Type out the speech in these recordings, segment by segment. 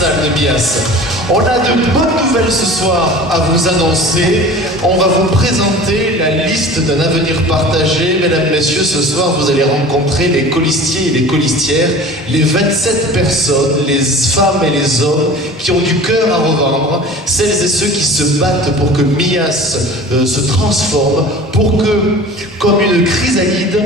salle de Mias. On a de bonnes nouvelles ce soir à vous annoncer. On va vous présenter la liste d'un avenir partagé. Mesdames, Messieurs, ce soir, vous allez rencontrer les colistiers et les colistières, les 27 personnes, les femmes et les hommes qui ont du cœur à revendre, celles et ceux qui se battent pour que Mias se transforme, pour que, comme une chrysalide,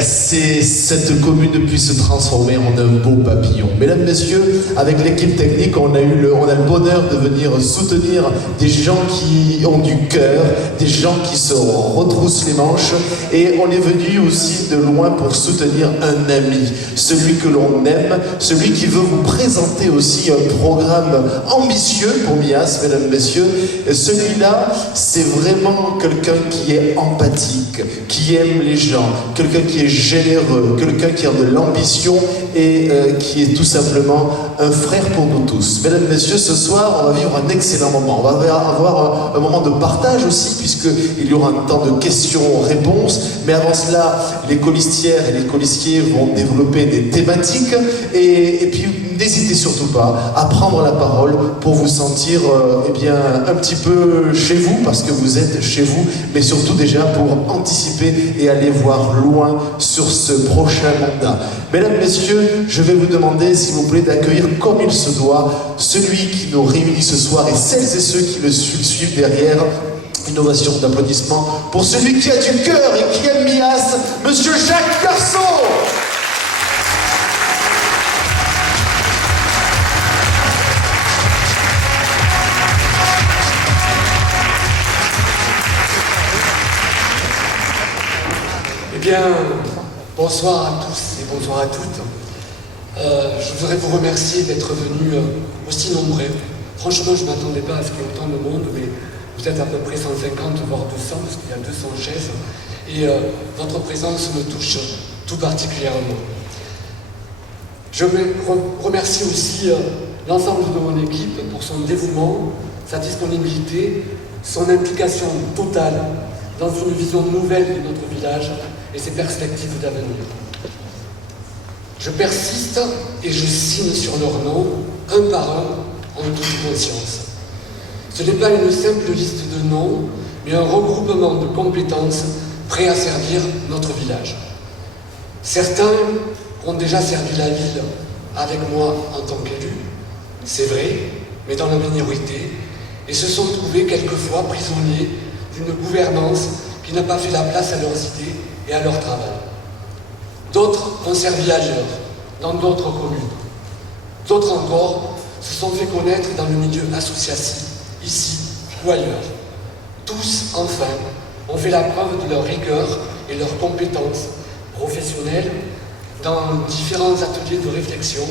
cette commune puisse se transformer en un beau papillon. Mesdames, Messieurs, avec l'équipe technique, on a le bonheur de venir soutenir des gens qui ont du cœur, des gens qui se retroussent les manches, et on est venu aussi de loin pour soutenir un ami, celui que l'on aime, celui qui veut vous présenter aussi un programme ambitieux pour Mias, mesdames, messieurs. Celui-là, c'est vraiment quelqu'un qui est empathique, qui aime les gens, quelqu'un qui est généreux, quelqu'un qui a de l'ambition et qui est tout simplement un frère pour nous tous. Mesdames, messieurs, ce soir, on va vivre un excellent moment. On va avoir un moment de partage aussi, puisqu'il y aura un temps de questions-réponses. Mais avant cela, les colistières et les colistiers vont développer des thématiques. Et puis, n'hésitez surtout pas à prendre la parole pour vous sentir un petit peu chez vous, parce que vous êtes chez vous, mais surtout déjà pour anticiper et aller voir loin sur ce prochain mandat. Mesdames, Messieurs, je vais vous demander, s'il vous plaît, d'accueillir comme il se doit celui qui nous réunit ce soir et celles et ceux qui le suivent derrière. Une ovation d'applaudissements pour celui qui a du cœur et qui aime Mias, Monsieur Jacques Garçon. Eh bien, bonsoir à tous et bonsoir à toutes. Je voudrais vous remercier d'être venus aussi nombreux. Franchement, je ne m'attendais pas à ce qu'il y ait autant de monde, mais vous êtes à peu près 150, voire 200, parce qu'il y a 200 chaises. Et votre présence me touche tout particulièrement. Je remercie aussi l'ensemble de mon équipe pour son dévouement, sa disponibilité, son implication totale dans une vision nouvelle de notre village et ses perspectives d'avenir. Je persiste et je signe sur leur nom, un par un, en toute conscience. Ce n'est pas une simple liste de noms, mais un regroupement de compétences prêts à servir notre village. Certains ont déjà servi la ville avec moi en tant qu'élu, c'est vrai, mais dans la minorité, et se sont trouvés quelquefois prisonniers d'une gouvernance qui n'a pas fait la place à leurs idées et à leur travail. D'autres ont servi ailleurs, dans d'autres communes. D'autres encore se sont fait connaître dans le milieu associatif, ici ou ailleurs. Tous, enfin, ont fait la preuve de leur rigueur et leurs compétences professionnelles dans différents ateliers de réflexion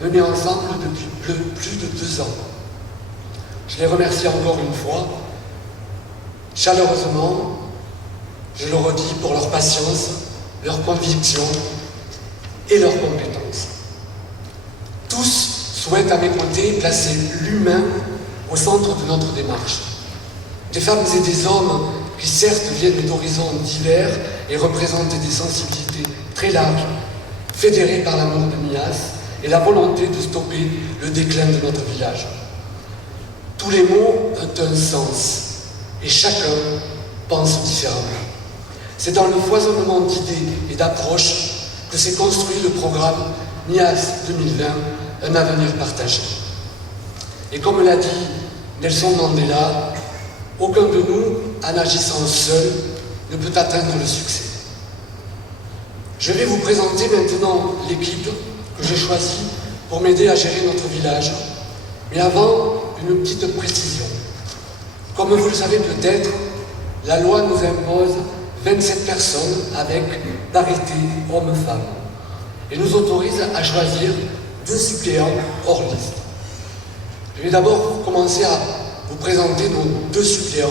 menés ensemble depuis plus de 2 ans. Je les remercie encore une fois, chaleureusement, je le redis, pour leur patience, leur conviction et leurs compétences. Tous souhaitent à mes côtés placer l'humain au centre de notre démarche. Des femmes et des hommes qui certes viennent d'horizons divers et représentent des sensibilités très larges, fédérées par l'amour de Mias et la volonté de stopper le déclin de notre village. Tous les mots ont un sens et chacun pense différemment. C'est dans le foisonnement d'idées et d'approches que s'est construit le programme Mias 2020, un avenir partagé. Et comme l'a dit Nelson Mandela, aucun de nous, en agissant seul, ne peut atteindre le succès. Je vais vous présenter maintenant l'équipe que j'ai choisie pour m'aider à gérer notre village. Mais avant, une petite précision. Comme vous le savez peut-être, la loi nous impose 27 personnes avec parité homme-femme et nous autorise à choisir 2 suppléants hors liste. Je vais d'abord commencer à vous présenter nos 2 suppléants,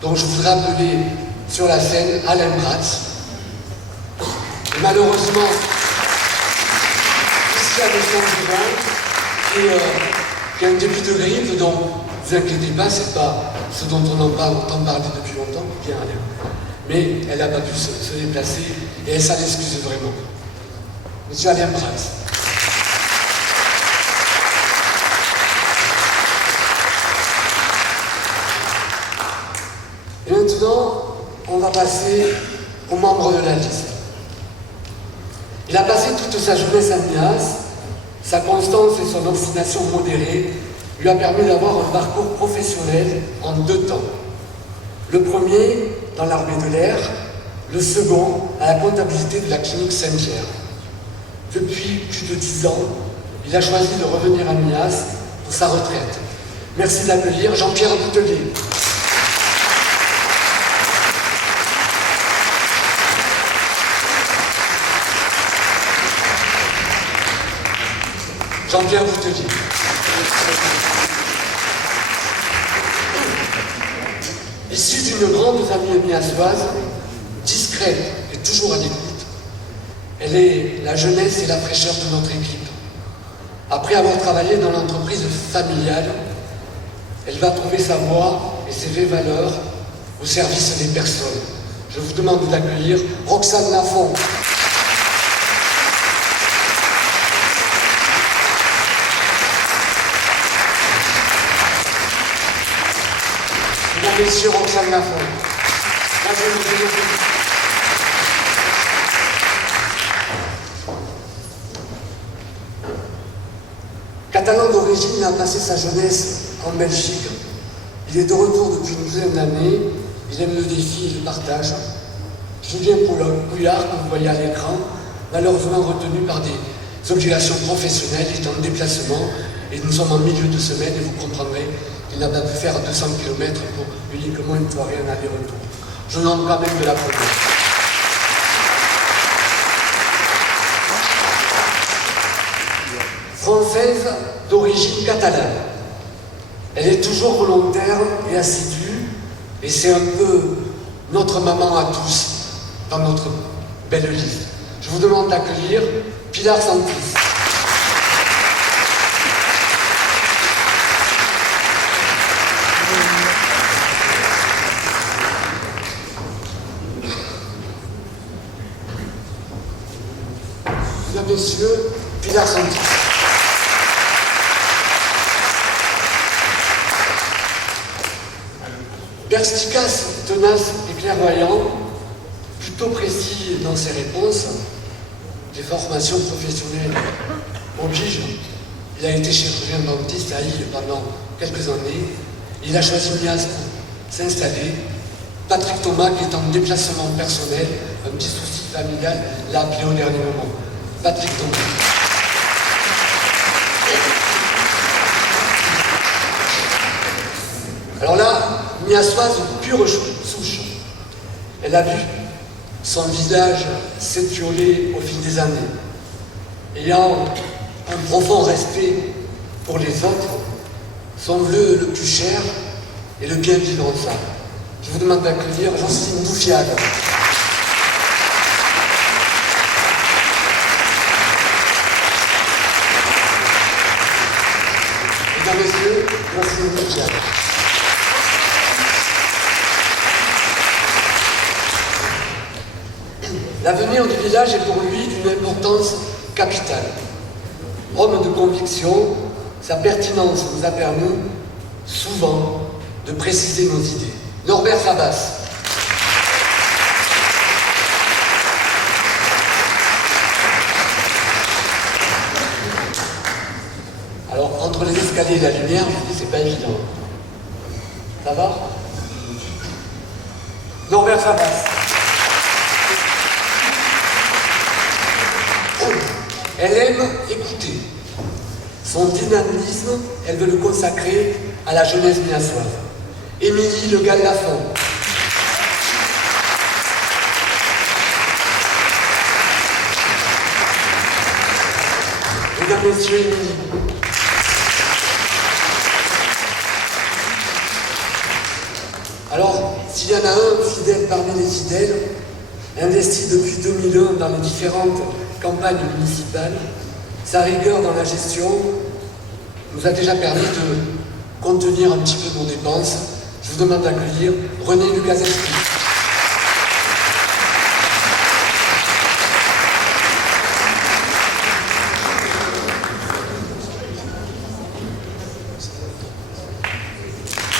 dont je voudrais appeler sur la scène Alain Bratz. Et malheureusement, ici à Saint-Jean, qui a un début de grippe, donc ne vous inquiétez pas, c'est pas ce dont on entend parler depuis longtemps, bien Alain. Mais elle n'a pas pu se déplacer et elle s'en excuse vraiment. Monsieur Alain Bratz. Et maintenant, on va passer aux membres de la liste. Il a passé toute sa jeunesse à Mias. Sa constance et son obstination modérée lui a permis d'avoir un parcours professionnel en 2 temps. Le premier, dans l'armée de l'air, le second, à la comptabilité de la clinique Saint-Pierre. Depuis plus de 10 ans, il a choisi de revenir à Mias pour sa retraite. Merci d'accueillir Jean-Pierre Boutelier. Jean-Pierre Boutelier. Issu d'une grande famille miassoise, discrète et toujours à l'écoute, elle est la jeunesse et la fraîcheur de notre équipe. Après avoir travaillé dans l'entreprise familiale, elle va trouver sa voie et ses vraies valeurs au service des personnes. Je vous demande d'accueillir Roxane Lafont. Mesdames, Messieurs, Roxane Lafont. Catalan d'origine, il a passé sa jeunesse en Belgique. Il est de retour depuis une douzaine d'années. Il aime le défi et le partage. Julien Pouillard, que vous voyez à l'écran, malheureusement retenu par des obligations professionnelles, est en déplacement. Et nous sommes en milieu de semaine et vous comprendrez qu'il n'a pas pu faire 200 km pour uniquement une soirée, un aller-retour. Je demande quand même de l'applaudir. Française d'origine catalane. Elle est toujours volontaire et assidue, et c'est un peu notre maman à tous dans notre belle liste. Je vous demande d'accueillir Pilar Santis. Mesdames, Messieurs, Pilar Santis. Perspicace, tenace et clairvoyant, plutôt précis dans ses réponses, les formations professionnelles obligent. Il a été chirurgien dentiste à Lille pendant quelques années. Il a choisi Mias pour s'installer. Patrick Thomas, qui est en déplacement personnel, un petit souci familial, l'a appelé au dernier moment. Patrick Thomas. Alors là, miassoise pure souche. Elle a vu son visage s'étioler au fil des années. Ayant un profond respect pour les autres, son vœu le plus cher est le bien vivre ensemble. Je vous demande d'accueillir Jocelyne Doufiane. Mesdames, Messieurs, Jocelyne Doufiane. L'avenir du village est pour lui d'une importance capitale. Homme de conviction, sa pertinence nous a permis souvent de préciser nos idées. Norbert Fabas. Alors, entre les escaliers et la lumière, je dis c'est pas évident. Ça va? Norbert Fabas. Elle aime écouter. Son dynamisme, elle veut le consacrer à la jeunesse miassoise. Émilie Le Gall-Lafont. Mesdames, Messieurs, Émilie. Alors, s'il y en a un fidèle parmi les fidèles, investi depuis 2001 dans les différentes campagnes municipales, sa rigueur dans la gestion nous a déjà permis de contenir un petit peu nos dépenses. Je vous demande d'accueillir René Lukasinski.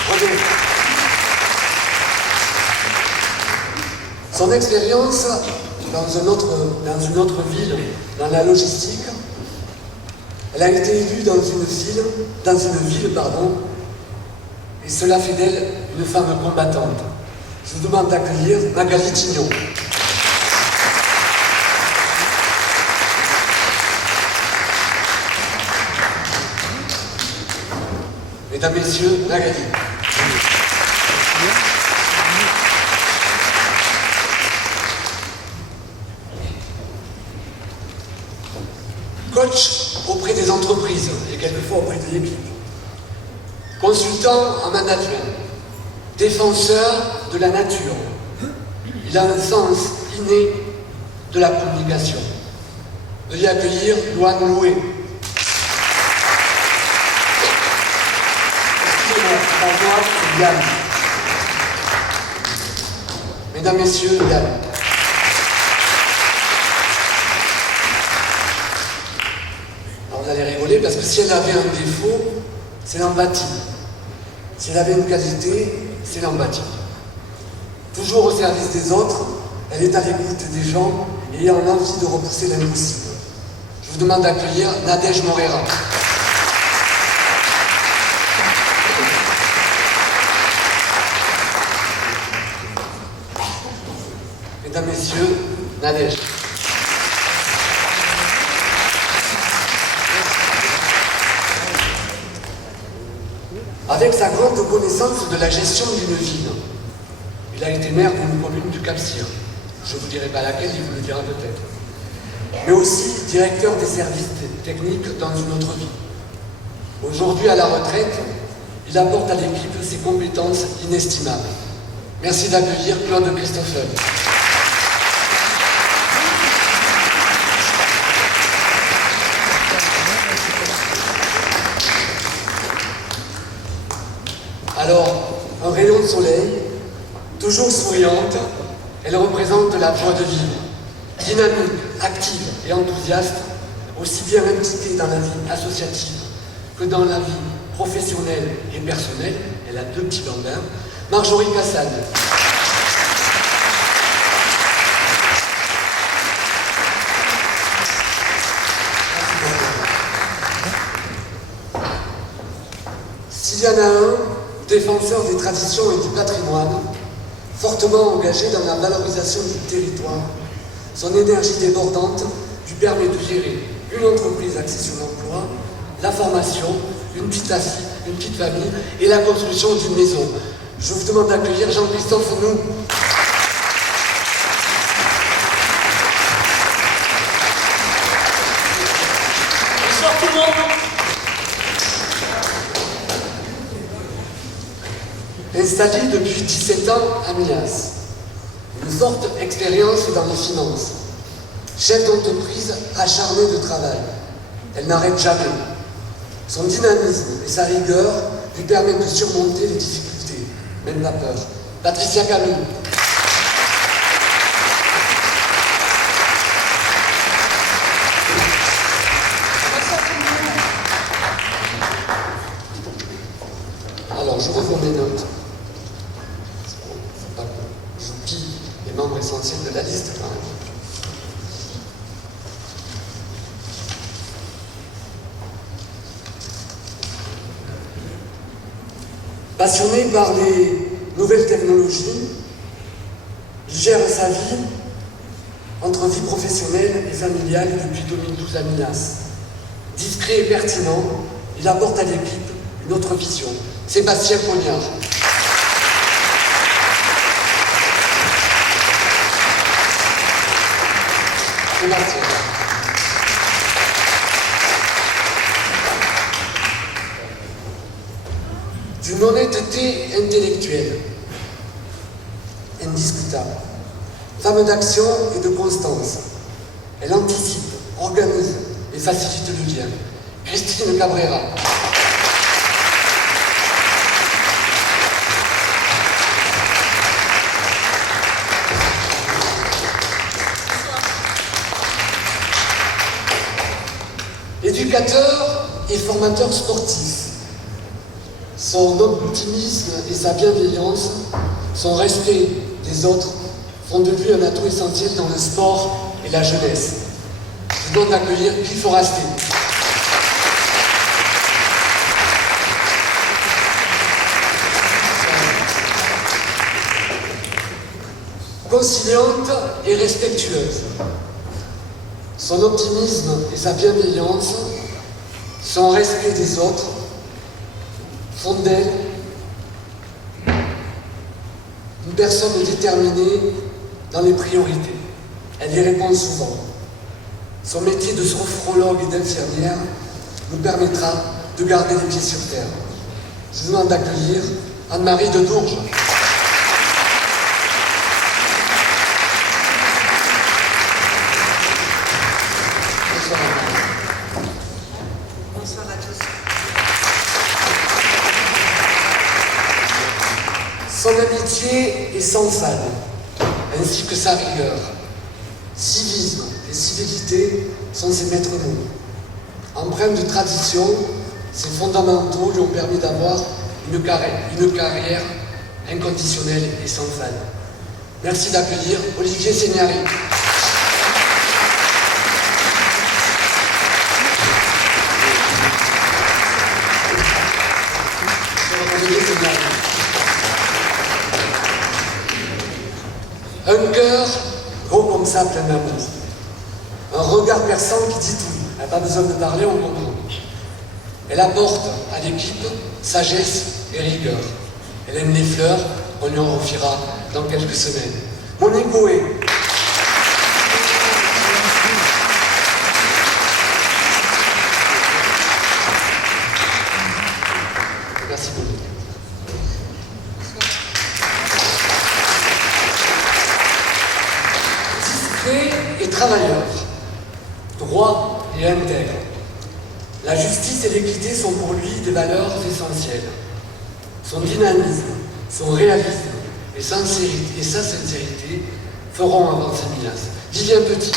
René. Son expérience dans une autre ville, dans la logistique, elle a été élue dans une ville, et cela fait d'elle une femme combattante. Je vous demande d'accueillir Magali Tignon. Mesdames, Messieurs, Magali. Coach auprès des entreprises et quelquefois auprès de l'équipe. Consultant en management. Défenseur de la nature. Il a un sens inné de la communication. Veuillez accueillir Loane Loué. Yann. Mesdames, Messieurs, Yann. Alors vous allez rigoler parce que si elle avait un défaut, c'est l'empathie. Si elle avait une qualité, c'est l'empathie. Toujours au service des autres, elle est à l'écoute des gens et ayant envie de repousser l'impossible. Je vous demande d'accueillir Nadège Morera. Mesdames, Messieurs, Nadège. Avec sa grande connaissance de la gestion d'une ville, il a été maire d'une commune du Cap-Cyr. Je ne vous dirai pas laquelle, il vous le dira peut-être. Mais aussi directeur des services techniques dans une autre vie. Aujourd'hui, à la retraite, il apporte à l'équipe ses compétences inestimables. Merci d'accueillir Claude Christoffel. Alors, un rayon de soleil, toujours souriante, elle représente la joie de vivre. Dynamique, active et enthousiaste, aussi bien impliquée dans la vie associative que dans la vie professionnelle et personnelle, elle a 2 petits bambins, Marjorie Cassane. S'il y en a un, défenseur des traditions et du patrimoine, fortement engagé dans la valorisation du territoire, son énergie débordante lui permet de gérer une entreprise axée sur l'emploi, la formation, une petite famille et la construction d'une maison. Je vous demande d'accueillir Jean-Christophe Nou. Bonsoir tout le monde. Installée depuis 17 ans à Mias, une forte expérience dans les finances. Chef d'entreprise acharnée de travail, elle n'arrête jamais. Son dynamisme et sa rigueur lui permettent de surmonter les difficultés, même la peur. Patricia Camille. Alors, je revois mes notes. Faut pas que j'oublie les membres essentiels de la liste quand même. Passionné par les nouvelles technologies, il gère sa vie entre vie professionnelle et familiale depuis 2012 à Minas. Discret et pertinent, il apporte à l'équipe une autre vision. Sébastien Pognard. Sébastien. D'une honnêteté intellectuelle, indiscutable. Femme d'action et de constance. Elle anticipe, organise et facilite le lien. Christine Cabrera. Éducateur et formateur sportif. Son optimisme et sa bienveillance, son respect des autres font de lui un atout essentiel dans le sport et la jeunesse. Je demande d'accueillir Guy Forasté. Conciliante et respectueuse. Son optimisme et sa bienveillance, son respect des autres, font d'elle une personne déterminée dans les priorités. Elle y répond souvent. Son métier de sophrologue et d'infirmière nous permettra de garder les pieds sur terre. Je vous demande d'accueillir Anne-Marie de Dourges. Bonsoir à tous. Son amitié est sans faille, ainsi que sa rigueur. Civisme et civilité sont ses maîtres mots. Empreints de tradition, ses fondamentaux lui ont permis d'avoir une carrière inconditionnelle et sans faille. Merci d'accueillir Olivier Segnari. Un cœur gros comme ça, plein d'amour. Un regard perçant qui dit tout. Elle n'a pas besoin de parler, on comprend. Elle apporte à l'équipe sagesse et rigueur. Elle aime les fleurs, on lui en refiera dans quelques semaines. Monique Boé. Merci beaucoup. Discret et travailleur, droit et intègre. La justice et l'équité sont pour lui des valeurs essentielles. Son dynamisme, son réalisme et sa sincérité feront avancer Milas. Vivien Petit.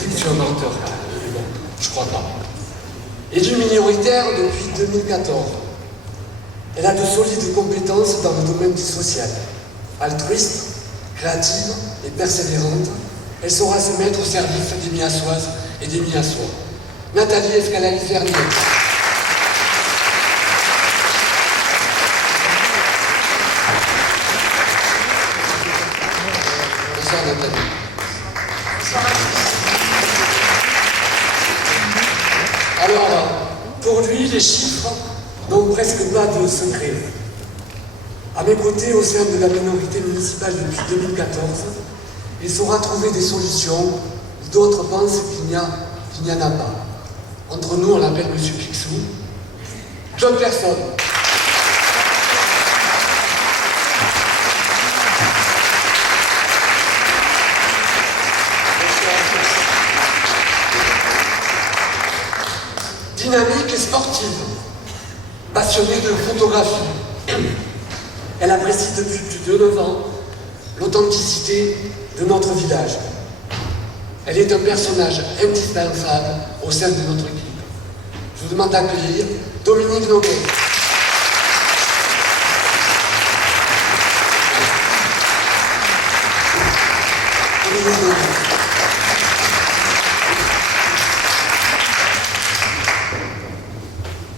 Je suis un menteur, mais bon, je crois pas. Élue minoritaire depuis 2014. Elle a de solides compétences dans le domaine du social. Altruiste, créative et persévérante, elle saura se mettre au service des Miassoises et des Miassois. Nathalie Escalaï-Fernier. Bonsoir Nathalie. Bonsoir à tous. Alors, pour lui, les chiffres n'ont presque pas de secret. À mes côtés, au sein de la minorité municipale depuis 2014, il saura trouver des solutions où d'autres pensent qu'il n'y en a pas. Entre nous, on l'appelle M. Picsou. John Person. Dynamique et sportive, passionnée de photographie. Elle apprécie depuis plus de 9 ans l'authenticité de notre village. Elle est un personnage indispensable au sein de notre équipe. Je vous demande d'accueillir Dominique Noguet. Dominique Noguet.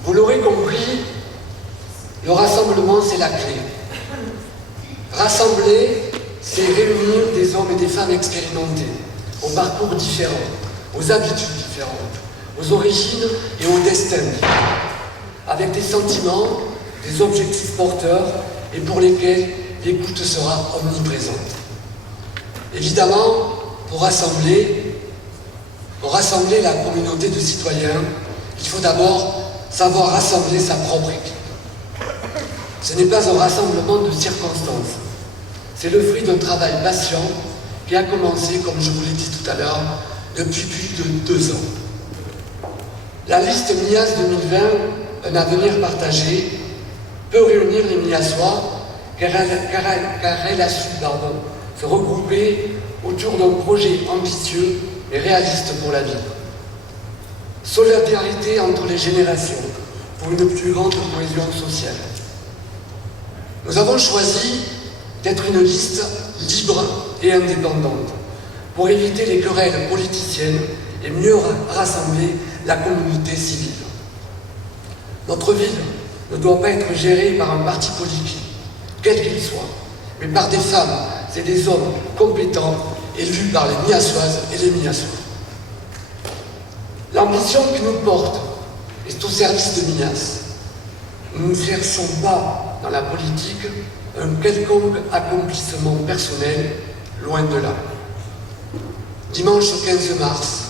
Vous l'aurez compris, le rassemblement, c'est la clé. Rassembler, c'est réunir des hommes et des femmes expérimentés, aux parcours différents, aux habitudes différentes, aux origines et aux destins différents, avec des sentiments, des objectifs porteurs et pour lesquels l'écoute sera omniprésente. Évidemment, pour rassembler la communauté de citoyens, il faut d'abord savoir rassembler sa propre équipe. Ce n'est pas un rassemblement de circonstances. C'est le fruit d'un travail patient qui a commencé, comme je vous l'ai dit tout à l'heure, depuis plus de 2 ans. La liste MIAS 2020, un avenir partagé, peut réunir les Miassois car elle a su se regrouper autour d'un projet ambitieux et réaliste pour la ville. solidarité entre les générations pour une plus grande cohésion sociale. Nous avons choisi d'être une liste libre et indépendante pour éviter les querelles politiciennes et mieux rassembler la communauté civile. Notre ville ne doit pas être gérée par un parti politique, quel qu'il soit, mais par des femmes et des hommes compétents élus par les Miassoises et les Miassois. L'ambition qui nous porte est au service de Mias. Nous ne cherchons pas dans la politique un quelconque accomplissement personnel, loin de là. Dimanche 15 mars,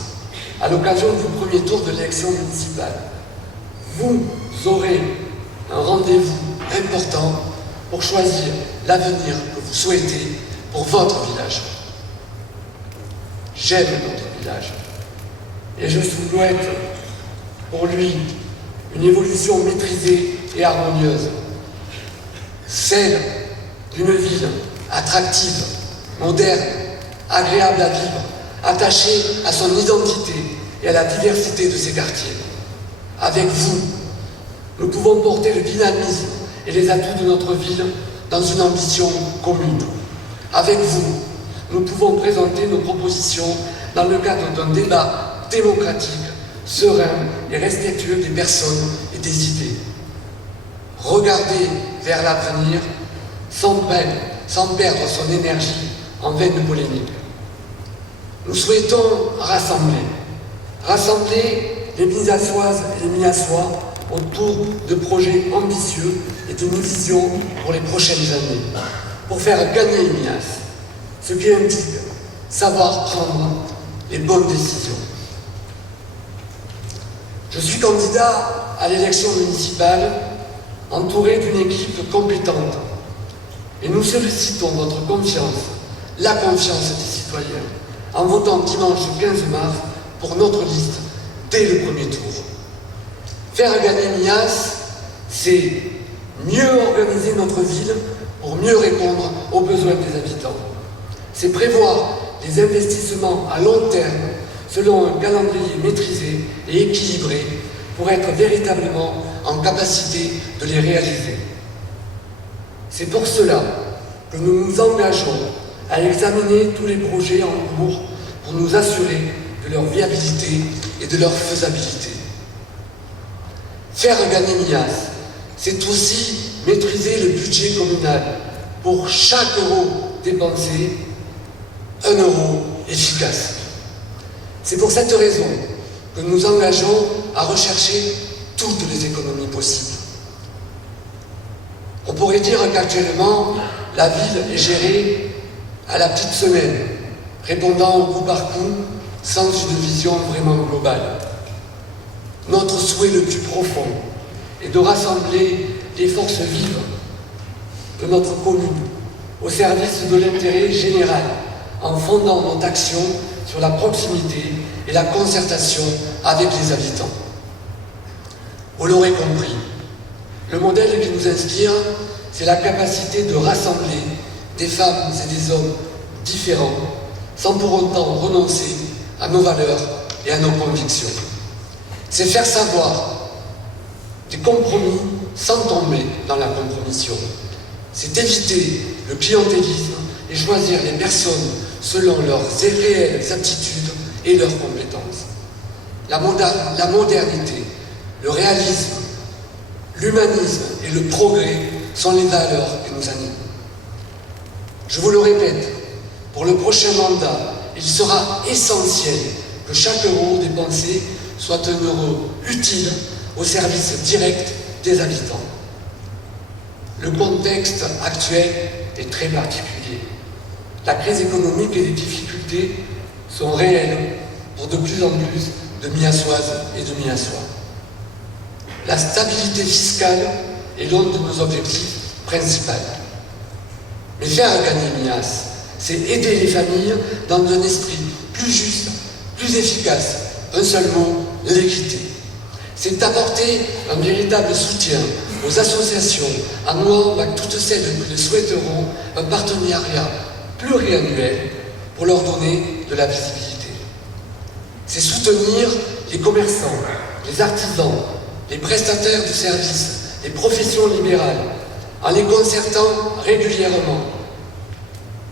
à l'occasion du premier tour de l'élection municipale, vous aurez un rendez-vous important pour choisir l'avenir que vous souhaitez pour votre village. J'aime notre village et je souhaite pour lui une évolution maîtrisée et harmonieuse, celle d'une ville attractive, moderne, agréable à vivre, attachée à son identité et à la diversité de ses quartiers. Avec vous, nous pouvons porter le dynamisme et les atouts de notre ville dans une ambition commune. Avec vous, nous pouvons présenter nos propositions dans le cadre d'un débat démocratique, serein et respectueux des personnes et des idées. Regardez vers l'avenir sans perdre son énergie en vaine polémique. Nous souhaitons rassembler les Miassoises et les Miassois autour de projets ambitieux et d'une vision pour les prochaines années, pour faire gagner Mias, ce qui implique savoir prendre les bonnes décisions. Je suis candidat à l'élection municipale entouré d'une équipe compétente et nous sollicitons votre confiance, la confiance des citoyens, en votant dimanche 15 mars pour notre liste dès le premier tour. Faire gagner Mias, c'est mieux organiser notre ville pour mieux répondre aux besoins des habitants. C'est prévoir des investissements à long terme selon un calendrier maîtrisé et équilibré pour être véritablement en capacité de les réaliser. C'est pour cela que nous nous engageons à examiner tous les projets en cours pour nous assurer de leur viabilité et de leur faisabilité. Faire gagner Mias, c'est aussi maîtriser le budget communal pour chaque euro dépensé, un euro efficace. C'est pour cette raison que nous nous engageons à rechercher toutes les économies possibles. On pourrait dire qu'actuellement, la ville est gérée à la petite semaine, répondant au coup par coup, sans une vision vraiment globale. Notre souhait le plus profond est de rassembler les forces vives de notre commune au service de l'intérêt général, en fondant notre action sur la proximité et la concertation avec les habitants. Vous l'aurez compris, le modèle qui nous inspire, c'est la capacité de rassembler des femmes et des hommes différents, sans pour autant renoncer à nos valeurs et à nos convictions. C'est faire savoir des compromis sans tomber dans la compromission. C'est éviter le clientélisme et choisir les personnes selon leurs réelles aptitudes et leurs compétences. La modernité, le réalisme, l'humanisme et le progrès sont les valeurs qui nous animent. Je vous le répète, pour le prochain mandat, il sera essentiel que chaque euro dépensé soit un euro utile au service direct des habitants. Le contexte actuel est très particulier. La crise économique et les difficultés sont réelles pour de plus en plus de Miassoises et de Miassois. La stabilité fiscale est l'un de nos objectifs principaux. Mais faire gagner Mias, c'est aider les familles dans un esprit plus juste, plus efficace. Un seul mot, l'équité. C'est apporter un véritable soutien aux associations en nouant avec toutes celles qui le souhaiteront un partenariat pluriannuel pour leur donner de la visibilité. C'est soutenir les commerçants, les artisans, les prestataires de services, les professions libérales, en les concertant régulièrement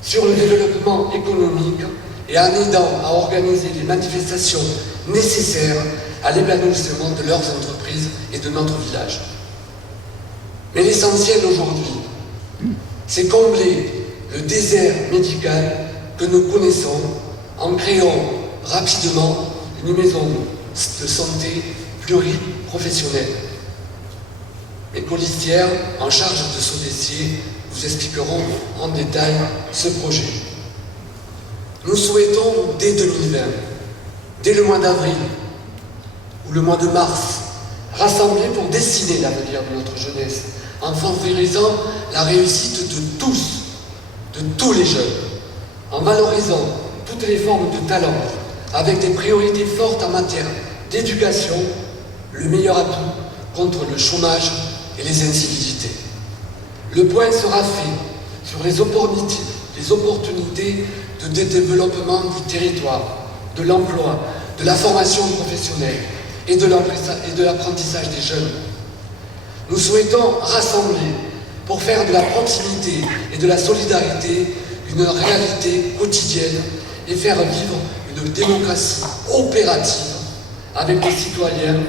sur le développement économique et en aidant à organiser les manifestations nécessaires à l'épanouissement de leurs entreprises et de notre village. Mais l'essentiel aujourd'hui, c'est combler le désert médical que nous connaissons en créant rapidement une maison de santé pluriprofessionnelle. Les colistières en charge de ce dossier vous expliqueront en détail ce projet. Nous souhaitons dès 2020, dès le mois d'avril ou le mois de mars, rassembler pour dessiner l'avenir de notre jeunesse en favorisant la réussite de tous les jeunes, en valorisant toutes les formes de talent, avec des priorités fortes en matière d'éducation, le meilleur atout contre le chômage et les incivilités. Le point sera fait sur les opportunités de développement du territoire, de l'emploi, de la formation professionnelle et de l'apprentissage des jeunes. Nous souhaitons rassembler pour faire de la proximité et de la solidarité une réalité quotidienne et faire vivre une démocratie opérative avec des citoyens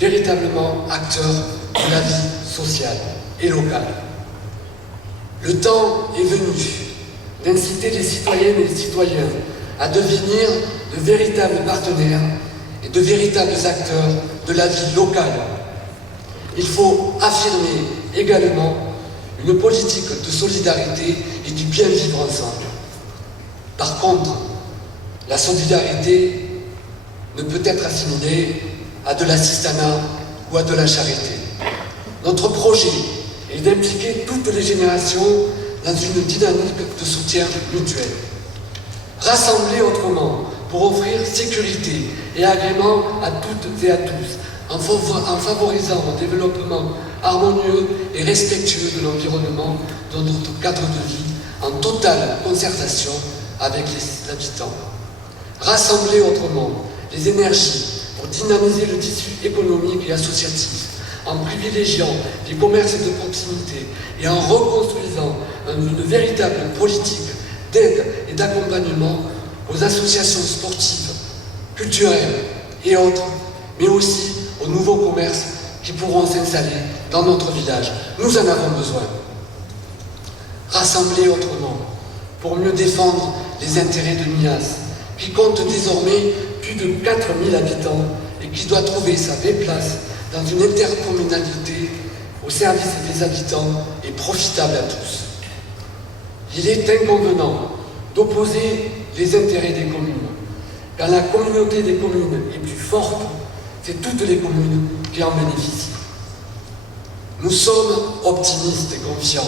véritablement acteurs de la vie sociale et locale. Le temps est venu d'inciter les citoyennes et les citoyens à devenir de véritables partenaires et de véritables acteurs de la vie locale. Il faut affirmer également une politique de solidarité et du bien vivre ensemble. Par contre, la solidarité ne peut être assimilée à de l'assistanat ou à de la charité. Notre projet est d'impliquer toutes les générations dans une dynamique de soutien mutuel. Rassembler autrement pour offrir sécurité et agrément à toutes et à tous, en favorisant un développement harmonieux et respectueux de l'environnement dans notre cadre de vie, en totale concertation avec les habitants. Rassembler autrement les énergies pour dynamiser le tissu économique et associatif, en privilégiant les commerces de proximité et en reconstruisant une véritable politique d'aide et d'accompagnement aux associations sportives, culturelles et autres, mais aussi aux nouveaux commerces qui pourront s'installer dans notre village. Nous en avons besoin. Rassembler autrement pour mieux défendre les intérêts de Mias, qui compte désormais plus de 4000 habitants et qui doit trouver sa vraie place dans une intercommunalité au service des habitants et profitable à tous. Il est inconvenant d'opposer les intérêts des communes. Quand la communauté des communes est plus forte, c'est toutes les communes qui en bénéficient. Nous sommes optimistes et confiants,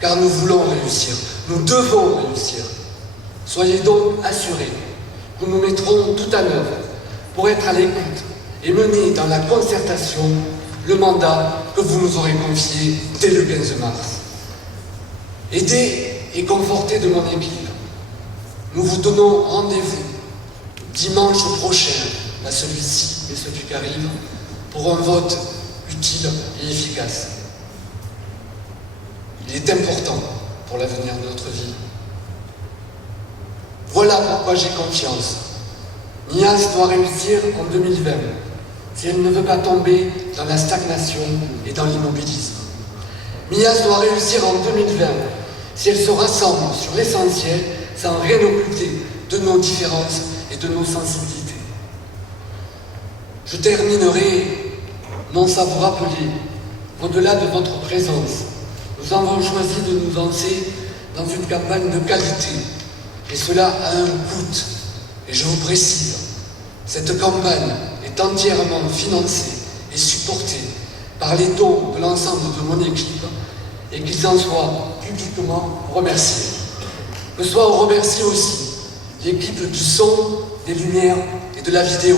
car nous voulons réussir, nous devons réussir. Soyez donc assurés que nous mettrons tout en œuvre pour être à l'écoute et mener dans la concertation le mandat que vous nous aurez confié dès le 15 mars. Aidés et confortés de mon équipe, nous vous donnons rendez-vous dimanche prochain, à celui-ci et celui qui arrive, pour un vote utile et efficace. Il est important pour l'avenir de notre vie. Voilà pourquoi j'ai confiance. Mias doit réussir en 2020 si elle ne veut pas tomber dans la stagnation et dans l'immobilisme. Mias doit réussir en 2020 si elle se rassemble sur l'essentiel sans rien occulter de nos différences et de nos sensibilités. Je terminerai non sans vous rappeler, au-delà de votre présence, nous avons choisi de nous lancer dans une campagne de qualité, et cela a un coût. Et je vous précise, cette campagne est entièrement financée et supportée par les dons de l'ensemble de mon équipe, et qu'ils en soient publiquement remerciés. Que soit remercié aussi l'équipe du son, des lumières et de la vidéo,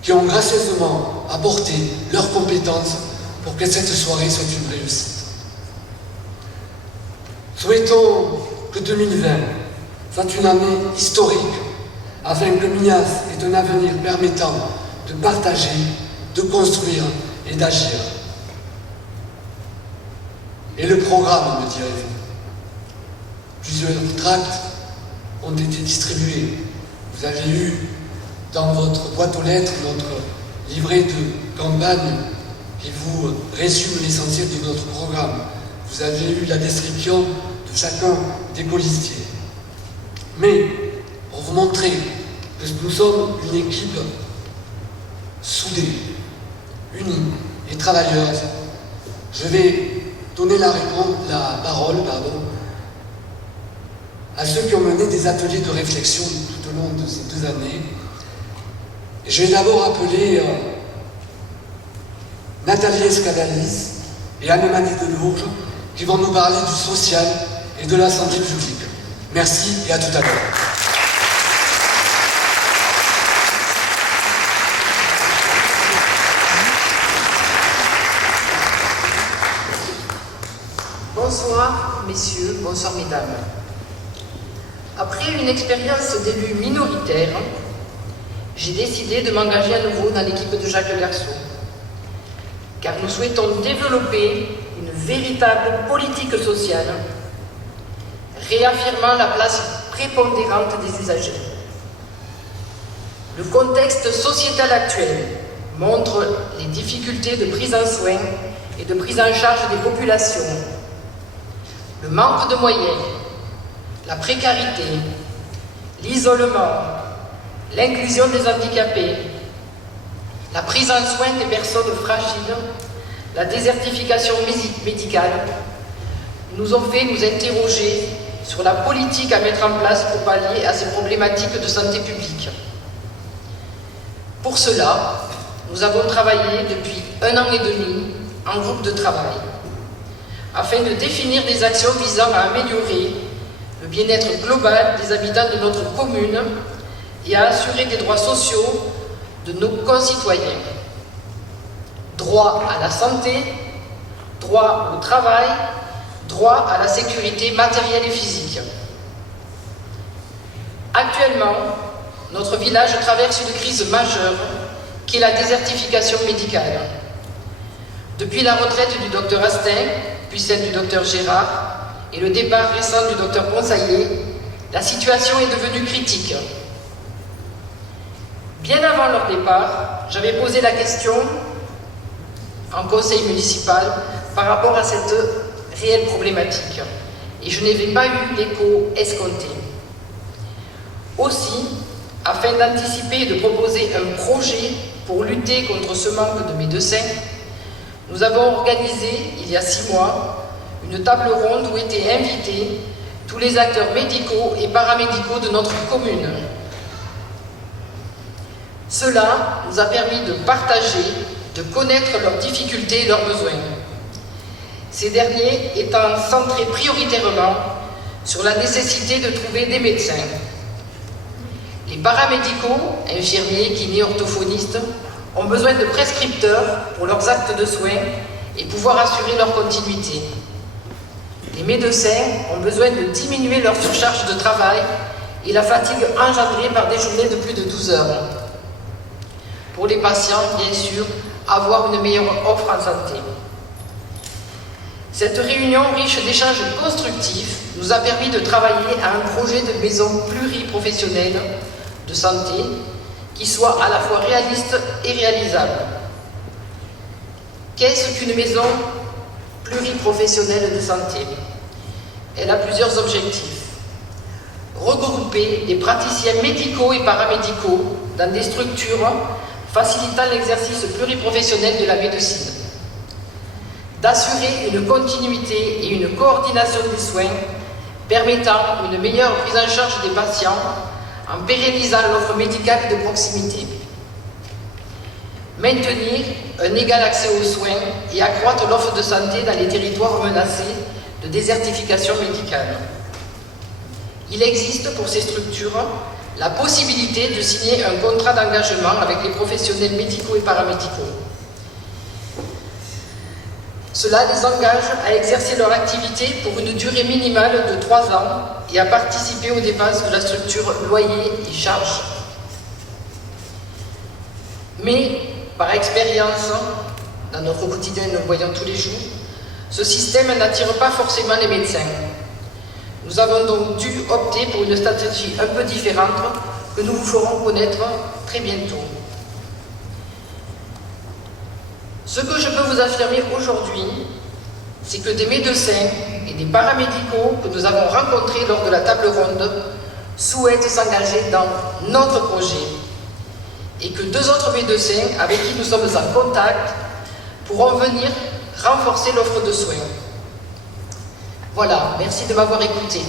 qui ont gracieusement apporté leurs compétences pour que cette soirée soit une réussite. Souhaitons que 2020 soit une année historique, afin que MIAS ait un avenir permettant de partager, de construire et d'agir. Et le programme, me direz-vous? Plusieurs tracts ont été distribués. Vous avez eu dans votre boîte aux lettres notre livret de campagne qui vous résume l'essentiel de notre programme. Vous avez eu la description de chacun des colistiers. Mais pour vous montrer que nous sommes une équipe soudée, unie et travailleuse, je vais donner la parole à ceux qui ont mené des ateliers de réflexion tout au long de ces 2 années. Et je vais d'abord appeler Nathalie Escadalis et Anne-Marie Delourges qui vont nous parler du social et de la santé publique. Merci et à tout à l'heure. Bonsoir messieurs, bonsoir mesdames. Après une expérience d'élu minoritaire, j'ai décidé de m'engager à nouveau dans l'équipe de Jacques Garceau, car nous souhaitons développer une véritable politique sociale, réaffirmant la place prépondérante des usagers. Le contexte sociétal actuel montre les difficultés de prise en soin et de prise en charge des populations, le manque de moyens, la précarité, l'isolement, l'inclusion des handicapés, la prise en soin des personnes fragiles, la désertification médicale, nous ont fait nous interroger sur la politique à mettre en place pour pallier à ces problématiques de santé publique. Pour cela, nous avons travaillé depuis 1 an et demi en groupe de travail, afin de définir des actions visant à améliorer le bien-être global des habitants de notre commune et à assurer des droits sociaux de nos concitoyens. Droit à la santé, droit au travail, droit à la sécurité matérielle et physique. Actuellement, notre village traverse une crise majeure qui est la désertification médicale. Depuis la retraite du docteur Astin, puis celle du docteur Gérard, et le départ récent du docteur Ponsaillé, la situation est devenue critique. Bien avant leur départ, j'avais posé la question en conseil municipal par rapport à cette réelle problématique, et je n'avais pas eu l'écho escompté. Aussi, afin d'anticiper et de proposer un projet pour lutter contre ce manque de médecins, nous avons organisé, il y a 6 mois, une table ronde où étaient invités tous les acteurs médicaux et paramédicaux de notre commune. Cela nous a permis de partager, de connaître leurs difficultés et leurs besoins. Ces derniers étant centrés prioritairement sur la nécessité de trouver des médecins. Les paramédicaux, infirmiers, kinés, orthophonistes, ont besoin de prescripteurs pour leurs actes de soins et pouvoir assurer leur continuité. Les médecins ont besoin de diminuer leur surcharge de travail et la fatigue engendrée par des journées de plus de 12 heures. Pour les patients, bien sûr, avoir une meilleure offre en santé. Cette réunion riche d'échanges constructifs nous a permis de travailler à un projet de maison pluriprofessionnelle de santé qui soit à la fois réaliste et réalisable. Qu'est-ce qu'une maison pluriprofessionnelle de santé? Elle a plusieurs objectifs. Regrouper des praticiens médicaux et paramédicaux dans des structures facilitant l'exercice pluriprofessionnel de la médecine. D'assurer une continuité et une coordination des soins permettant une meilleure prise en charge des patients en pérennisant l'offre médicale de proximité. Maintenir un égal accès aux soins et accroître l'offre de santé dans les territoires menacés de désertification médicale. Il existe pour ces structures la possibilité de signer un contrat d'engagement avec les professionnels médicaux et paramédicaux. Cela les engage à exercer leur activité pour une durée minimale de 3 ans et à participer aux dépenses de la structure loyer et charges Mais, par expérience, dans notre quotidien, nous le voyons tous les jours, ce système n'attire pas forcément les médecins. Nous avons donc dû opter pour une stratégie un peu différente que nous vous ferons connaître très bientôt. Ce que je peux vous affirmer aujourd'hui, c'est que des médecins et des paramédicaux que nous avons rencontrés lors de la table ronde souhaitent s'engager dans notre projet et que 2 autres médecins avec qui nous sommes en contact pourront venir renforcer l'offre de soins. Voilà, merci de m'avoir écouté.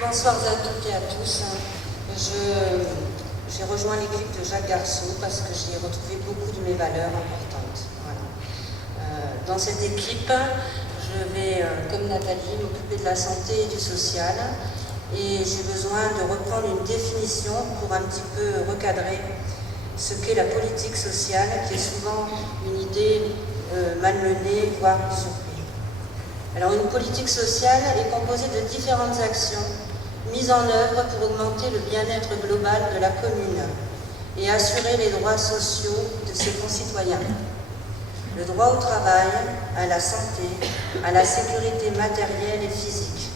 Bonsoir à toutes et à tous. J'ai rejoint l'équipe de Jacques Garceau parce que j'y ai retrouvé beaucoup de mes valeurs importantes. Voilà. Dans cette équipe, je vais, comme Nathalie, m'occuper de la santé et du social. Et j'ai besoin de reprendre une définition pour un petit peu recadrer ce qu'est la politique sociale, qui est souvent une idée malmenée, voire usurpée. Alors une politique sociale est composée de différentes actions mises en œuvre pour augmenter le bien-être global de la commune et assurer les droits sociaux de ses concitoyens. Le droit au travail, à la santé, à la sécurité matérielle et physique.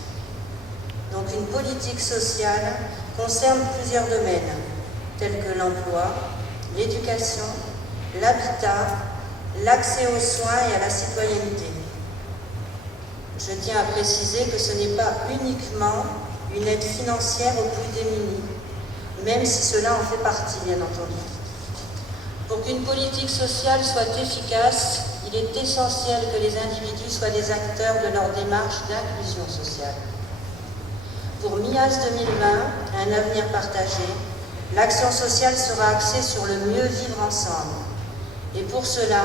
Donc une politique sociale concerne plusieurs domaines, tels que l'emploi, l'éducation, l'habitat, l'accès aux soins et à la citoyenneté. Je tiens à préciser que ce n'est pas uniquement une aide financière aux plus démunis, même si cela en fait partie, bien entendu. Pour qu'une politique sociale soit efficace, il est essentiel que les individus soient des acteurs de leur démarche d'inclusion sociale. Pour MIAS 2020, un avenir partagé, l'action sociale sera axée sur le mieux vivre ensemble. Et pour cela,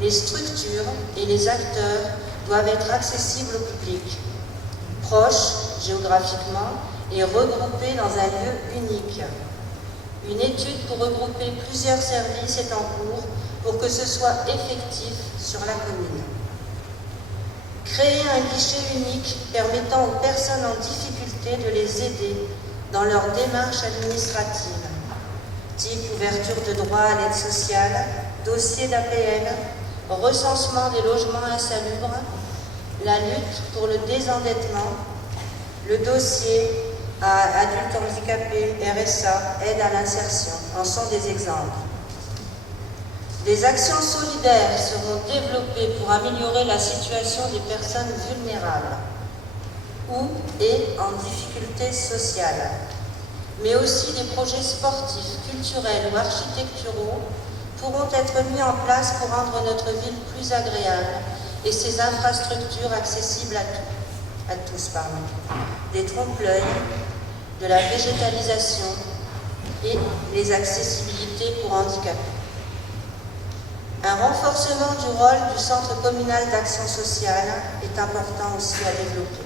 les structures et les acteurs doivent être accessibles au public, proches géographiquement et regroupés dans un lieu unique. Une étude pour regrouper plusieurs services est en cours pour que ce soit effectif sur la commune. Créer un guichet unique permettant aux personnes en difficulté de les aider dans leur démarche administrative, type ouverture de droit à l'aide sociale, dossier d'APL, recensement des logements insalubres, la lutte pour le désendettement, le dossier à adultes handicapés, RSA, aide à l'insertion, en sont des exemples. Des actions solidaires seront développées pour améliorer la situation des personnes vulnérables ou et en difficulté sociale, mais aussi des projets sportifs, culturels ou architecturaux pourront être mis en place pour rendre notre ville plus agréable et ses infrastructures accessibles à tous. Des trompe-l'œil, de la végétalisation et les accessibilités pour handicapés. Un renforcement du rôle du Centre communal d'action sociale est important aussi à développer.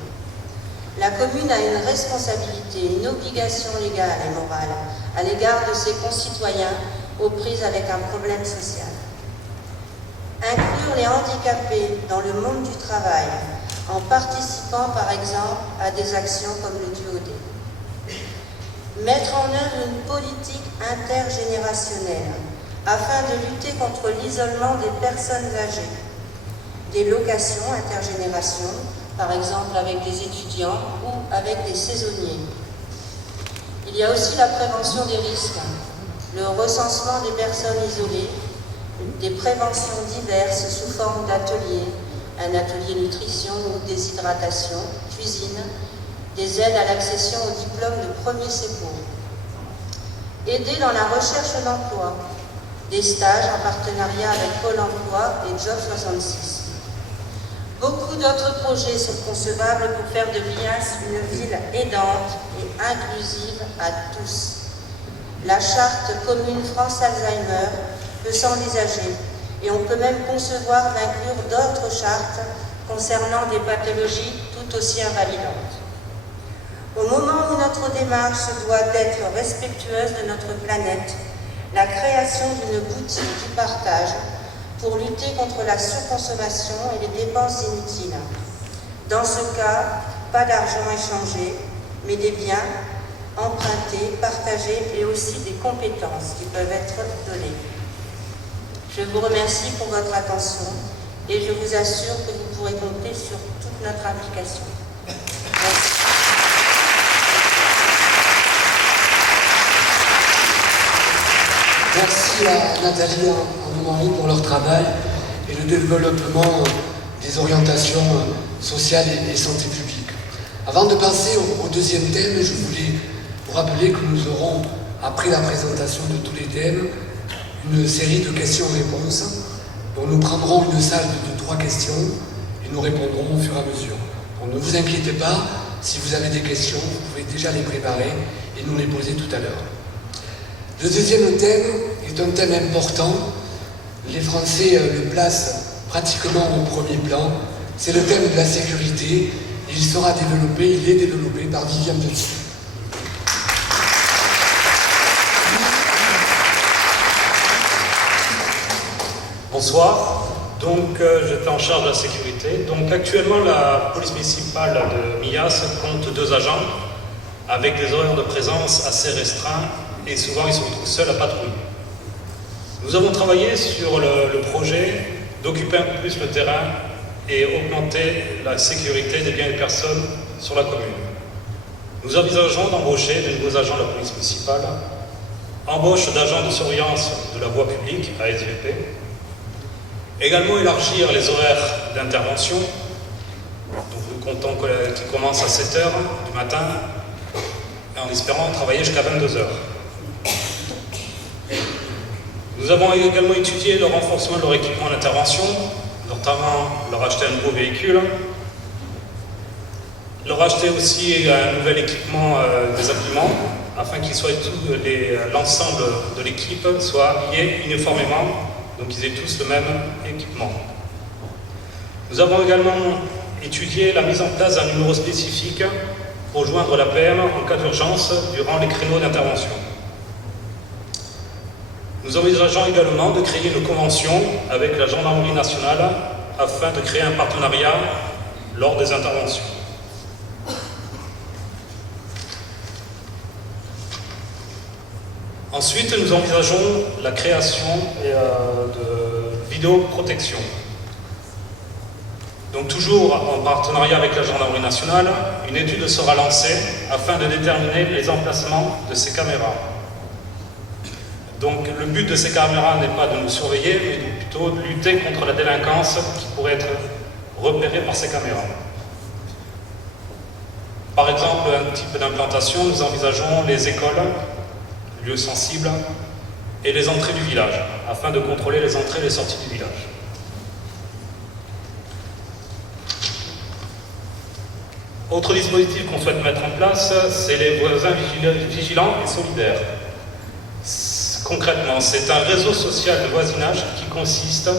La commune a une responsabilité, une obligation légale et morale à l'égard de ses concitoyens aux prises avec un problème social. Inclure les handicapés dans le monde du travail en participant par exemple à des actions comme le DUOD. Mettre en œuvre une politique intergénérationnelle afin de lutter contre l'isolement des personnes âgées. Des locations intergénération, par exemple avec des étudiants ou avec des saisonniers. Il y a aussi la prévention des risques, le recensement des personnes isolées, des préventions diverses sous forme d'ateliers, un atelier nutrition ou déshydratation, cuisine, des aides à l'accession au diplôme de premier secours. Aider dans la recherche d'emploi, des stages en partenariat avec Pôle emploi et Job 66. Beaucoup d'autres projets sont concevables pour faire de Lias une ville aidante et inclusive à tous. La charte commune France Alzheimer peut s'envisager et on peut même concevoir d'inclure d'autres chartes concernant des pathologies tout aussi invalidantes. Au moment où notre démarche doit être respectueuse de notre planète, la création d'une boutique du partage pour lutter contre la surconsommation et les dépenses inutiles. Dans ce cas, pas d'argent échangé, mais des biens empruntés, partagés et aussi des compétences qui peuvent être données. Je vous remercie pour votre attention et je vous assure que vous pourrez compter sur toute notre implication. Merci. Merci à Nathalie et Marie pour leur travail et le développement des orientations sociales et santé publique. Avant de passer au deuxième thème, je voulais vous rappeler que nous aurons, après la présentation de tous les thèmes, une série de questions-réponses dont nous prendrons une salle de 3 questions et nous répondrons au fur et à mesure. Donc ne vous inquiétez pas, si vous avez des questions, vous pouvez déjà les préparer et nous les poser tout à l'heure. Le deuxième thème est un thème important. Les Français le placent pratiquement au premier plan. C'est le thème de la sécurité. Il sera développé, il est développé par Viviane Petit. Bonsoir. Donc, j'étais en charge de la sécurité. Donc, actuellement, la police municipale de Millas compte 2 agents avec des horaires de présence assez restreints et souvent ils se retrouvent seuls à patrouiller. Nous avons travaillé sur le projet d'occuper un peu plus le terrain et augmenter la sécurité des biens et des personnes sur la commune. Nous envisageons d'embaucher de nouveaux agents de la police municipale, embauche d'agents de surveillance de la voie publique, ASVP, également élargir les horaires d'intervention. Donc nous comptons qu'ils commencent à 7 h du matin en espérant travailler jusqu'à 22 h. Nous avons également étudié le renforcement de leur équipement d'intervention, notamment leur acheter un nouveau véhicule, leur acheter aussi un nouvel équipement des habillements, afin qu'ils soient l'ensemble de l'équipe soit habillé uniformément, donc ils aient tous le même équipement. Nous avons également étudié la mise en place d'un numéro spécifique pour joindre la PM en cas d'urgence durant les créneaux d'intervention. Nous envisageons également de créer une convention avec la Gendarmerie nationale afin de créer un partenariat lors des interventions. Ensuite, nous envisageons la création de vidéoprotection. Donc toujours en partenariat avec la Gendarmerie nationale, une étude sera lancée afin de déterminer les emplacements de ces caméras. Donc le but de ces caméras n'est pas de nous surveiller, mais plutôt de lutter contre la délinquance qui pourrait être repérée par ces caméras. Par exemple, un type d'implantation, nous envisageons les écoles, lieux sensibles, et les entrées du village, afin de contrôler les entrées et les sorties du village. Autre dispositif qu'on souhaite mettre en place, c'est les voisins vigilants et solidaires. Concrètement, c'est un réseau social de voisinage qui consiste,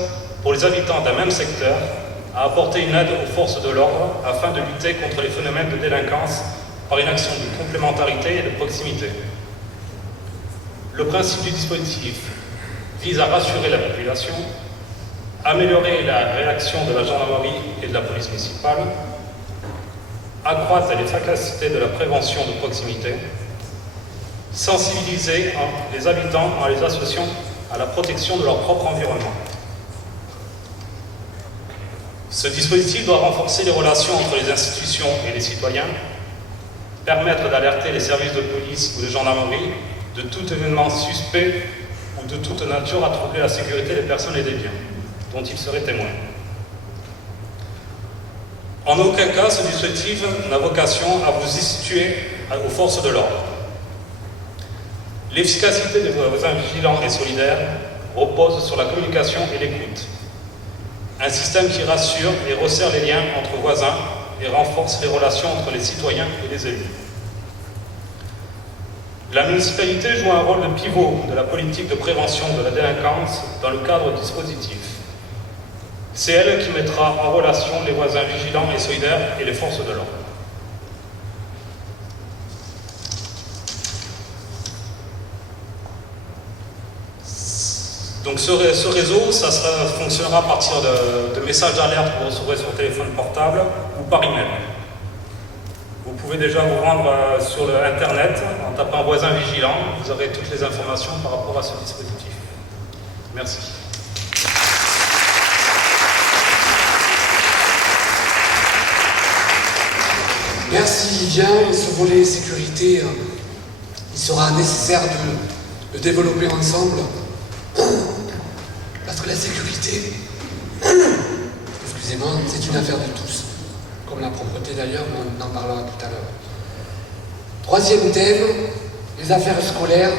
pour les habitants d'un même secteur, à apporter une aide aux forces de l'ordre afin de lutter contre les phénomènes de délinquance par une action de complémentarité et de proximité. Le principe du dispositif vise à rassurer la population, améliorer la réaction de la gendarmerie et de la police municipale, accroître les capacités de la prévention de proximité, sensibiliser les habitants en les associant à la protection de leur propre environnement. Ce dispositif doit renforcer les relations entre les institutions et les citoyens, permettre d'alerter les services de police ou de gendarmerie de tout événement suspect ou de toute nature à troubler la sécurité des personnes et des biens dont ils seraient témoins. En aucun cas, ce dispositif n'a vocation à vous instituer aux forces de l'ordre. L'efficacité des voisins vigilants et solidaires repose sur la communication et l'écoute. Un système qui rassure et resserre les liens entre voisins et renforce les relations entre les citoyens et les élus. La municipalité joue un rôle de pivot de la politique de prévention de la délinquance dans le cadre du dispositif. C'est elle qui mettra en relation les voisins vigilants et solidaires et les forces de l'ordre. Donc ce réseau, fonctionnera à partir de messages d'alerte que vous recevrez sur téléphone portable ou par email. Vous pouvez déjà vous rendre sur le Internet en tapant voisin vigilant. Vous aurez toutes les informations par rapport à ce dispositif. Merci. Merci Vivien. Ce volet sécurité, il sera nécessaire de le développer ensemble. Parce que la sécurité, excusez-moi, c'est une affaire de tous. Comme la propreté d'ailleurs, mais on en parlera tout à l'heure. Troisième thème, les affaires scolaires,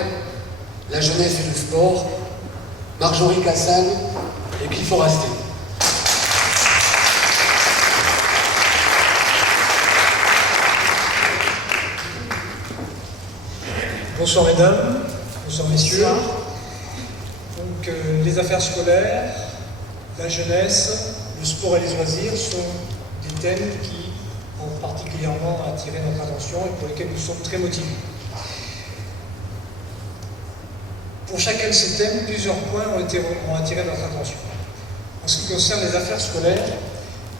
la jeunesse et le sport. Marjorie Cassagne et Guy Forasté. Bonsoir mesdames, bonsoir messieurs. Donc les affaires scolaires, la jeunesse, le sport et les loisirs sont des thèmes qui ont particulièrement attiré notre attention et pour lesquels nous sommes très motivés. Pour chacun de ces thèmes, plusieurs points ont attiré notre attention. En ce qui concerne les affaires scolaires,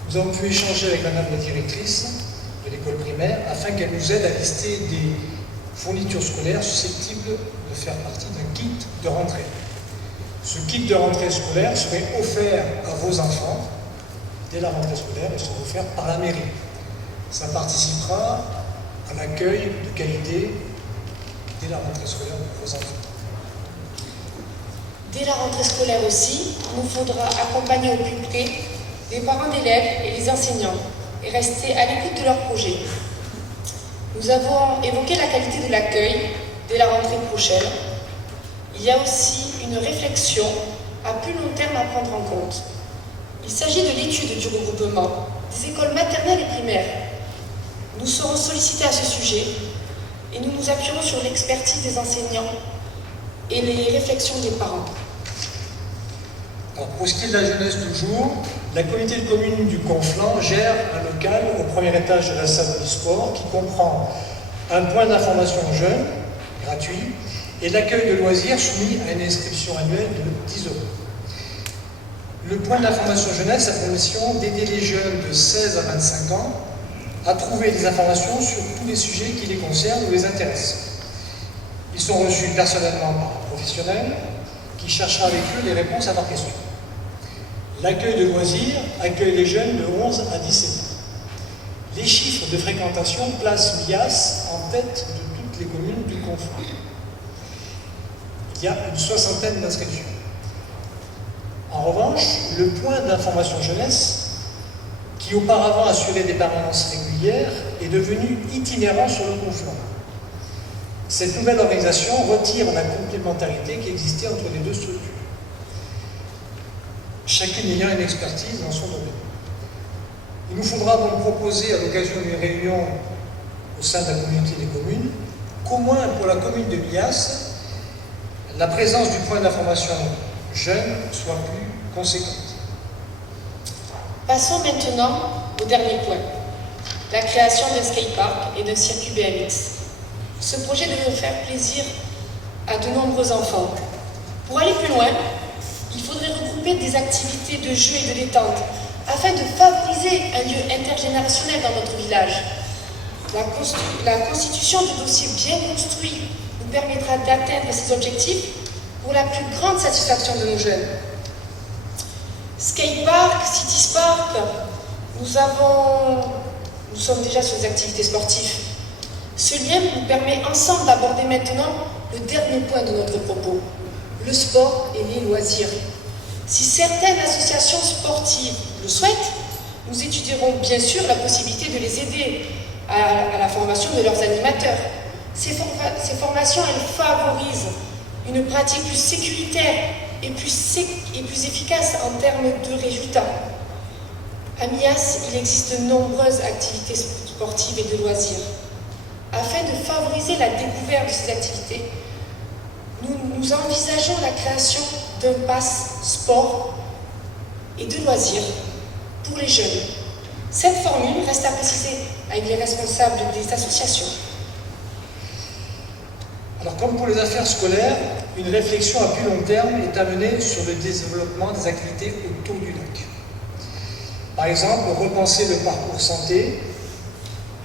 nous avons pu échanger avec madame la directrice de l'école primaire afin qu'elle nous aide à lister des fournitures scolaires susceptibles de faire partie d'un kit de rentrée. Ce kit de rentrée scolaire serait offert à vos enfants dès la rentrée scolaire et sera offert par la mairie. Ça participera à l'accueil de qualité dès la rentrée scolaire de vos enfants. Dès la rentrée scolaire aussi, il nous faudra accompagner au plus près les parents d'élèves et les enseignants et rester à l'écoute de leurs projets. Nous avons évoqué la qualité de l'accueil dès la rentrée prochaine. Il y a aussi une réflexion à plus long terme à prendre en compte. Il s'agit de l'étude du regroupement des écoles maternelles et primaires. Nous serons sollicités à ce sujet et nous nous appuierons sur l'expertise des enseignants et les réflexions des parents. Alors, pour ce qui est de la jeunesse toujours, la communauté de communes du Conflans gère un local au premier étage de la salle du sport qui comprend un point d'information jeunes, gratuit, et l'accueil de loisirs soumis à une inscription annuelle de 10 €. Le point d'information jeunesse a pour mission d'aider les jeunes de 16 à 25 ans à trouver des informations sur tous les sujets qui les concernent ou les intéressent. Ils sont reçus personnellement par un professionnel qui cherchera avec eux les réponses à leurs questions. L'accueil de loisirs accueille les jeunes de 11 à 17 ans. Les chiffres de fréquentation placent MIAS en tête de toutes les communes du Conflans. Il y a une 60aine d'inscriptions. En revanche, le point d'information jeunesse, qui auparavant assurait des permanences régulières, est devenu itinérant sur le Conflans. Cette nouvelle organisation retire la complémentarité qui existait entre les deux structures, chacune ayant une expertise dans son domaine. Il nous faudra donc proposer, à l'occasion d'une réunion au sein de la communauté des communes, qu'au moins pour la commune de Mias, la présence du point d'information jeune soit plus conséquente. Passons maintenant au dernier point, la création d'un skatepark et d'un circuit BMX. Ce projet devrait faire plaisir à de nombreux enfants. Pour aller plus loin, il faudrait regrouper des activités de jeu et de détente afin de favoriser un lieu intergénérationnel dans notre village. La constitution de dossiers bien construits nous permettra d'atteindre ces objectifs pour la plus grande satisfaction de nos jeunes. Skatepark, City Park, nous sommes déjà sur des activités sportives. Ce lien nous permet ensemble d'aborder maintenant le dernier point de notre propos, le sport et les loisirs. Si certaines associations sportives le souhaitent, nous étudierons bien sûr la possibilité de les aider à la formation de leurs animateurs. Ces formations, elles favorisent une pratique plus sécuritaire et plus efficace en termes de résultats. À Mias, il existe de nombreuses activités sportives et de loisirs. Afin de favoriser la découverte de ces activités, nous envisageons la création d'un pass sport et de loisirs pour les jeunes. Cette formule reste à préciser avec les responsables des associations. Alors, comme pour les affaires scolaires, une réflexion à plus long terme est à mener sur le développement des activités autour du lac. Par exemple, repenser le parcours santé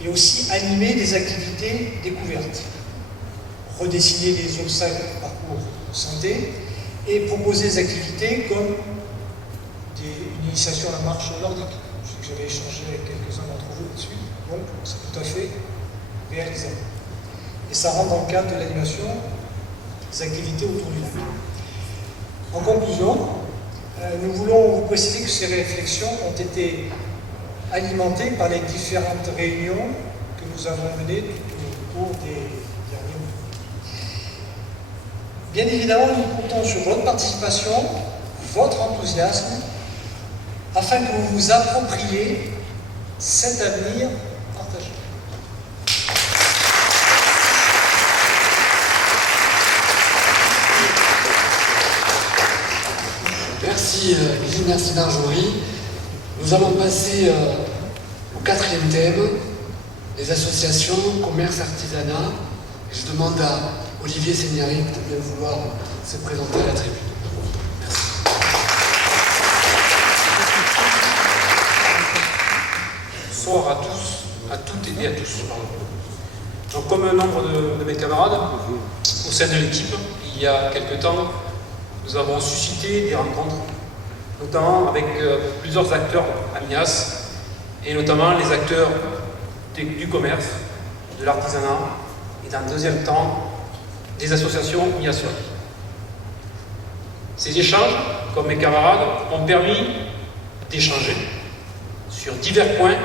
et aussi animer des activités découvertes, redessiner les obstacles du parcours santé et proposer des activités comme une initiation à la marche nordique. Je sais que j'avais échangé avec quelques-uns d'entre vous là-dessus, donc c'est tout à fait réalisable. Et ça rentre dans le cadre de l'animation des activités autour du lac. En conclusion, nous voulons vous préciser que ces réflexions ont été alimentées par les différentes réunions que nous avons menées au cours des derniers mois. Bien évidemment, nous comptons sur votre participation, votre enthousiasme, afin que vous vous appropriez cet avenir partagé. Merci Lily, merci Marjorie. Nous allons passer au 4e thème, les associations, commerce, artisanat. Et je demande à Olivier Seignari de bien vouloir se présenter à la tribune. Merci. Bonsoir à tous, à toutes et à tous. Donc, comme un nombre de mes camarades, au sein de l'équipe, il y a quelques temps, nous avons suscité des rencontres, notamment avec plusieurs acteurs à Mias, et notamment les acteurs du commerce, de l'artisanat, et dans un deuxième temps, des associations miassoises. Ces échanges, comme mes camarades, ont permis d'échanger sur divers points,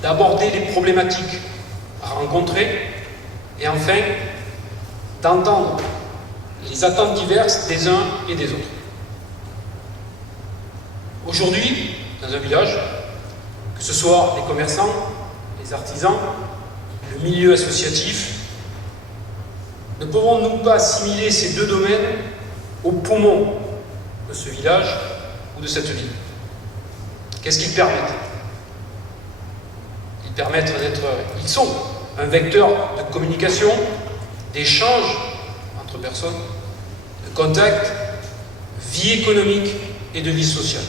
d'aborder les problématiques rencontrées, et enfin, d'entendre les attentes diverses des uns et des autres. Aujourd'hui, dans un village, que ce soit les commerçants, les artisans, le milieu associatif, ne pouvons-nous pas assimiler ces deux domaines au poumon de ce village ou de cette ville? Qu'est-ce qu'ils permettent? Ils sont un vecteur de communication, d'échange entre personnes, de contact, vie économique et de vie sociale.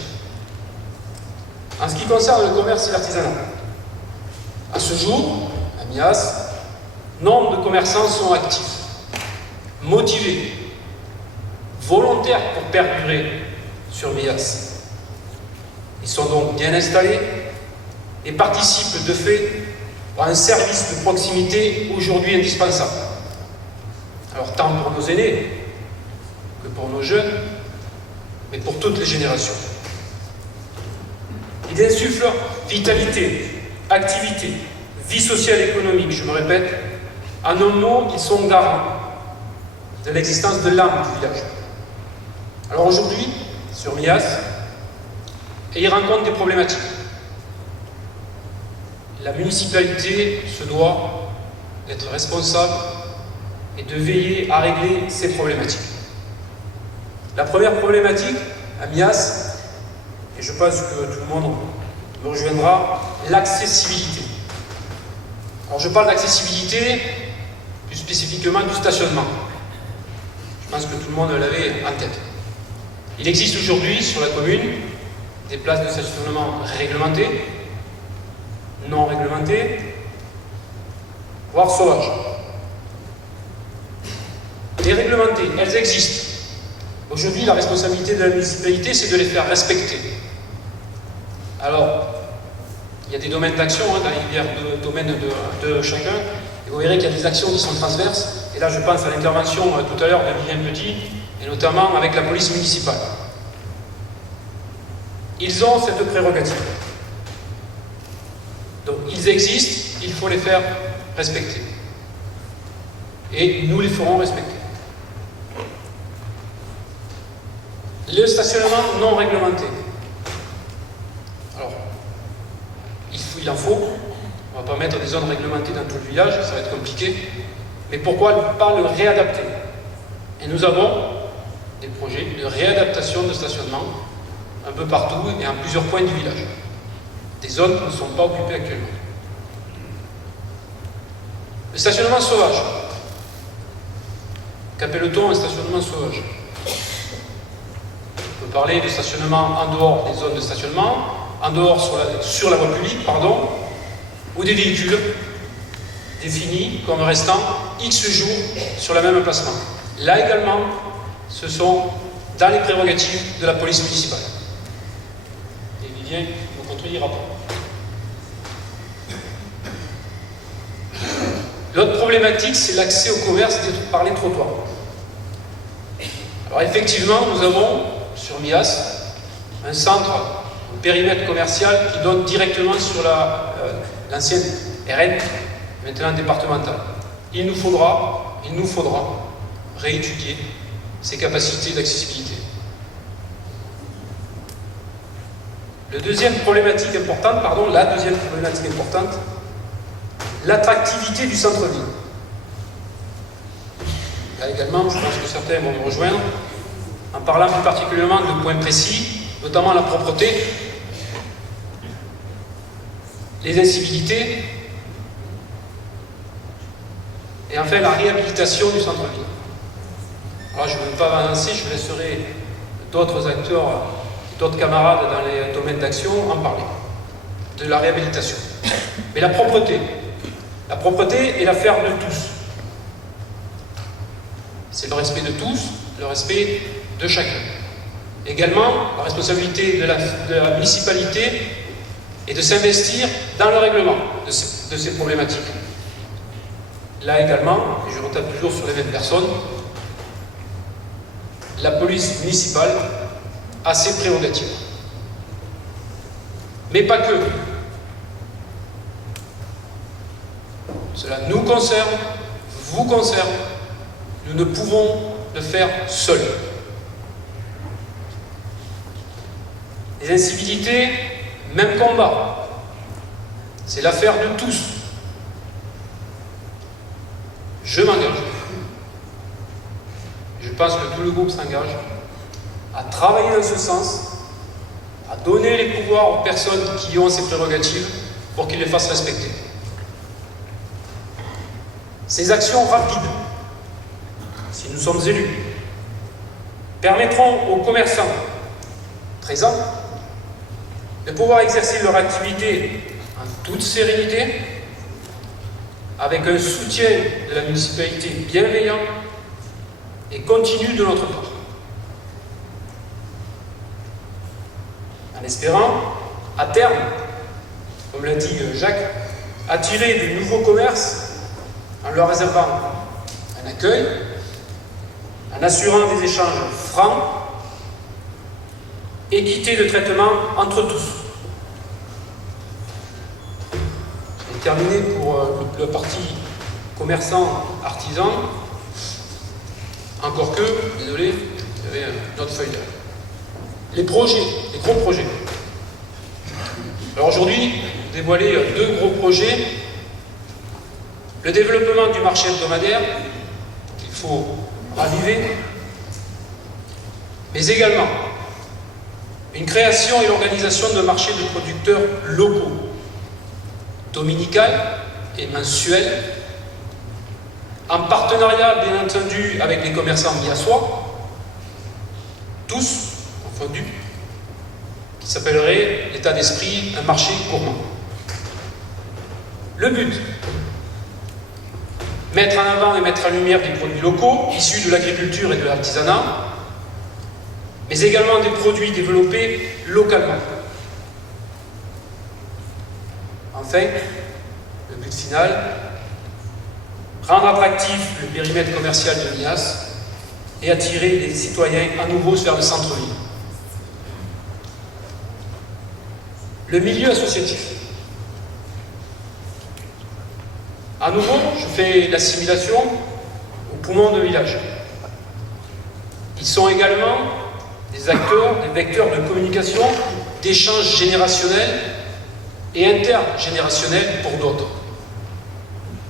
En ce qui concerne le commerce et l'artisanat, à ce jour, à Mias, nombre de commerçants sont actifs, motivés, volontaires pour perdurer sur Mias. Ils sont donc bien installés et participent de fait à un service de proximité aujourd'hui indispensable. Alors tant pour nos aînés que pour nos jeunes, mais pour toutes les générations. Ils insufflent vitalité, activité, vie sociale et économique, je me répète. En un mot, ils sont garants de l'existence de l'âme du village. Alors aujourd'hui, sur Mias, ils rencontrent des problématiques. La municipalité se doit d'être responsable et de veiller à régler ces problématiques. La première problématique à Mias, et je pense que tout le monde me rejoindra, l'accessibilité. Alors je parle d'accessibilité, plus spécifiquement du stationnement. Je pense que tout le monde l'avait en tête. Il existe aujourd'hui sur la commune des places de stationnement réglementées, non réglementées, voire sauvages. Les réglementées, elles existent. Aujourd'hui, la responsabilité de la municipalité, c'est de les faire respecter. Alors, il y a des domaines d'action dans les divers domaines de chacun, et vous verrez qu'il y a des actions qui sont transverses, et là je pense à l'intervention tout à l'heure de Vivien Petit, et notamment avec la police municipale. Ils ont cette prérogative. Donc ils existent, il faut les faire respecter. Et nous les ferons respecter. Le stationnement non réglementé. Alors, il en faut. On ne va pas mettre des zones réglementées dans tout le village, ça va être compliqué. Mais pourquoi ne pas le réadapter? Et nous avons des projets de réadaptation de stationnement un peu partout et en plusieurs points du village. Des zones qui ne sont pas occupées actuellement. Le stationnement sauvage. Qu'appelle-t-on un stationnement sauvage? On peut parler de stationnement en dehors des zones de stationnement, en dehors sur la voie publique, pardon, ou des véhicules définis comme restant X jours sur la même emplacement. Là également, ce sont dans les prérogatives de la police municipale. Et Vivien vous contredira pas. L'autre problématique, c'est l'accès au commerce par les trottoirs. Alors effectivement, nous avons sur Mias un centre, un périmètre commercial qui donne directement sur l'ancienne RN, maintenant départementale. Il nous faudra réétudier ces capacités d'accessibilité. La deuxième problématique importante, l'attractivité du centre-ville. Là également, je pense que certains vont me rejoindre, en parlant plus particulièrement de points précis, notamment la propreté, les incivilités, et enfin la réhabilitation du centre-ville. Alors je ne vais pas avancer, je laisserai d'autres acteurs, d'autres camarades dans les domaines d'action en parler, de la réhabilitation. Mais la propreté est l'affaire de tous. C'est le respect de tous, le respect de chacun. Également, la responsabilité de la municipalité est de s'investir dans le règlement de ces problématiques. Là également, et je retape toujours sur les mêmes personnes, la police municipale a ses prérogatives. Mais pas que. Cela nous concerne, vous concerne. Nous ne pouvons le faire seuls. Les incivilités, même combat. C'est l'affaire de tous. Je m'engage. Je pense que tout le groupe s'engage à travailler dans ce sens, à donner les pouvoirs aux personnes qui ont ces prérogatives pour qu'ils les fassent respecter. Ces actions rapides, si nous sommes élus, permettront aux commerçants présents de pouvoir exercer leur activité en toute sérénité, avec un soutien de la municipalité bienveillant et continu de notre part. En espérant, à terme, comme l'a dit Jacques, attirer de nouveaux commerces en leur réservant un accueil, en assurant des échanges francs, équité de traitement entre tous. Je vais terminer pour le parti commerçant artisan, encore que, désolé, il y avait une autre feuille là. Les projets, les gros projets. Alors aujourd'hui, dévoiler deux gros projets. Le développement du marché hebdomadaire, qu'il faut raviver, mais également une création et l'organisation de marchés de producteurs locaux, dominical et mensuel, en partenariat bien entendu avec les commerçants miassois, tous confondus, qui s'appellerait l'état d'esprit un marché gourmand. Le but, mettre en avant et mettre en lumière des produits locaux, issus de l'agriculture et de l'artisanat, mais également des produits développés localement. Enfin, le but final, rendre attractif le périmètre commercial de Mias et attirer les citoyens à nouveau vers le centre-ville. Le milieu associatif. À nouveau, je fais l'assimilation aux poumons de village. Ils sont également des acteurs, des vecteurs de communication, d'échanges générationnels et intergénérationnels pour d'autres.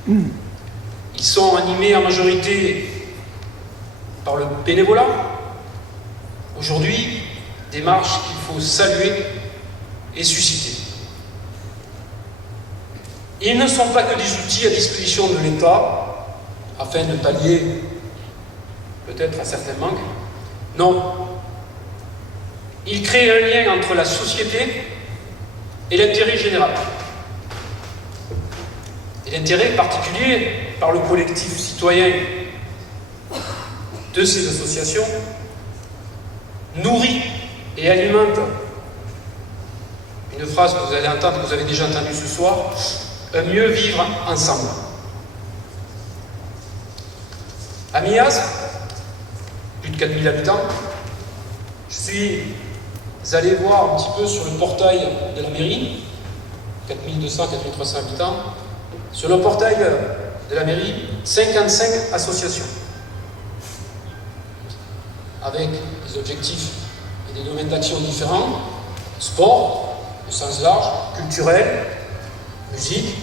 Ils sont animés en majorité par le bénévolat. Aujourd'hui, démarche qu'il faut saluer et susciter. Ils ne sont pas que des outils à disposition de l'État, afin de pallier peut-être à certains manques. Non. Ils créent un lien entre la société et l'intérêt général. et l'intérêt particulier par le collectif citoyen de ces associations nourrit et alimente une phrase que vous allez entendre, que vous avez déjà entendue ce soir, un mieux vivre ensemble. À Mias, plus de 4000 habitants, je suis allé voir un petit peu sur le portail de la mairie, 4200, 4300 habitants, sur le portail de la mairie, 55 associations, avec des objectifs et des domaines d'action différents, sport, au sens large, culturel, musique,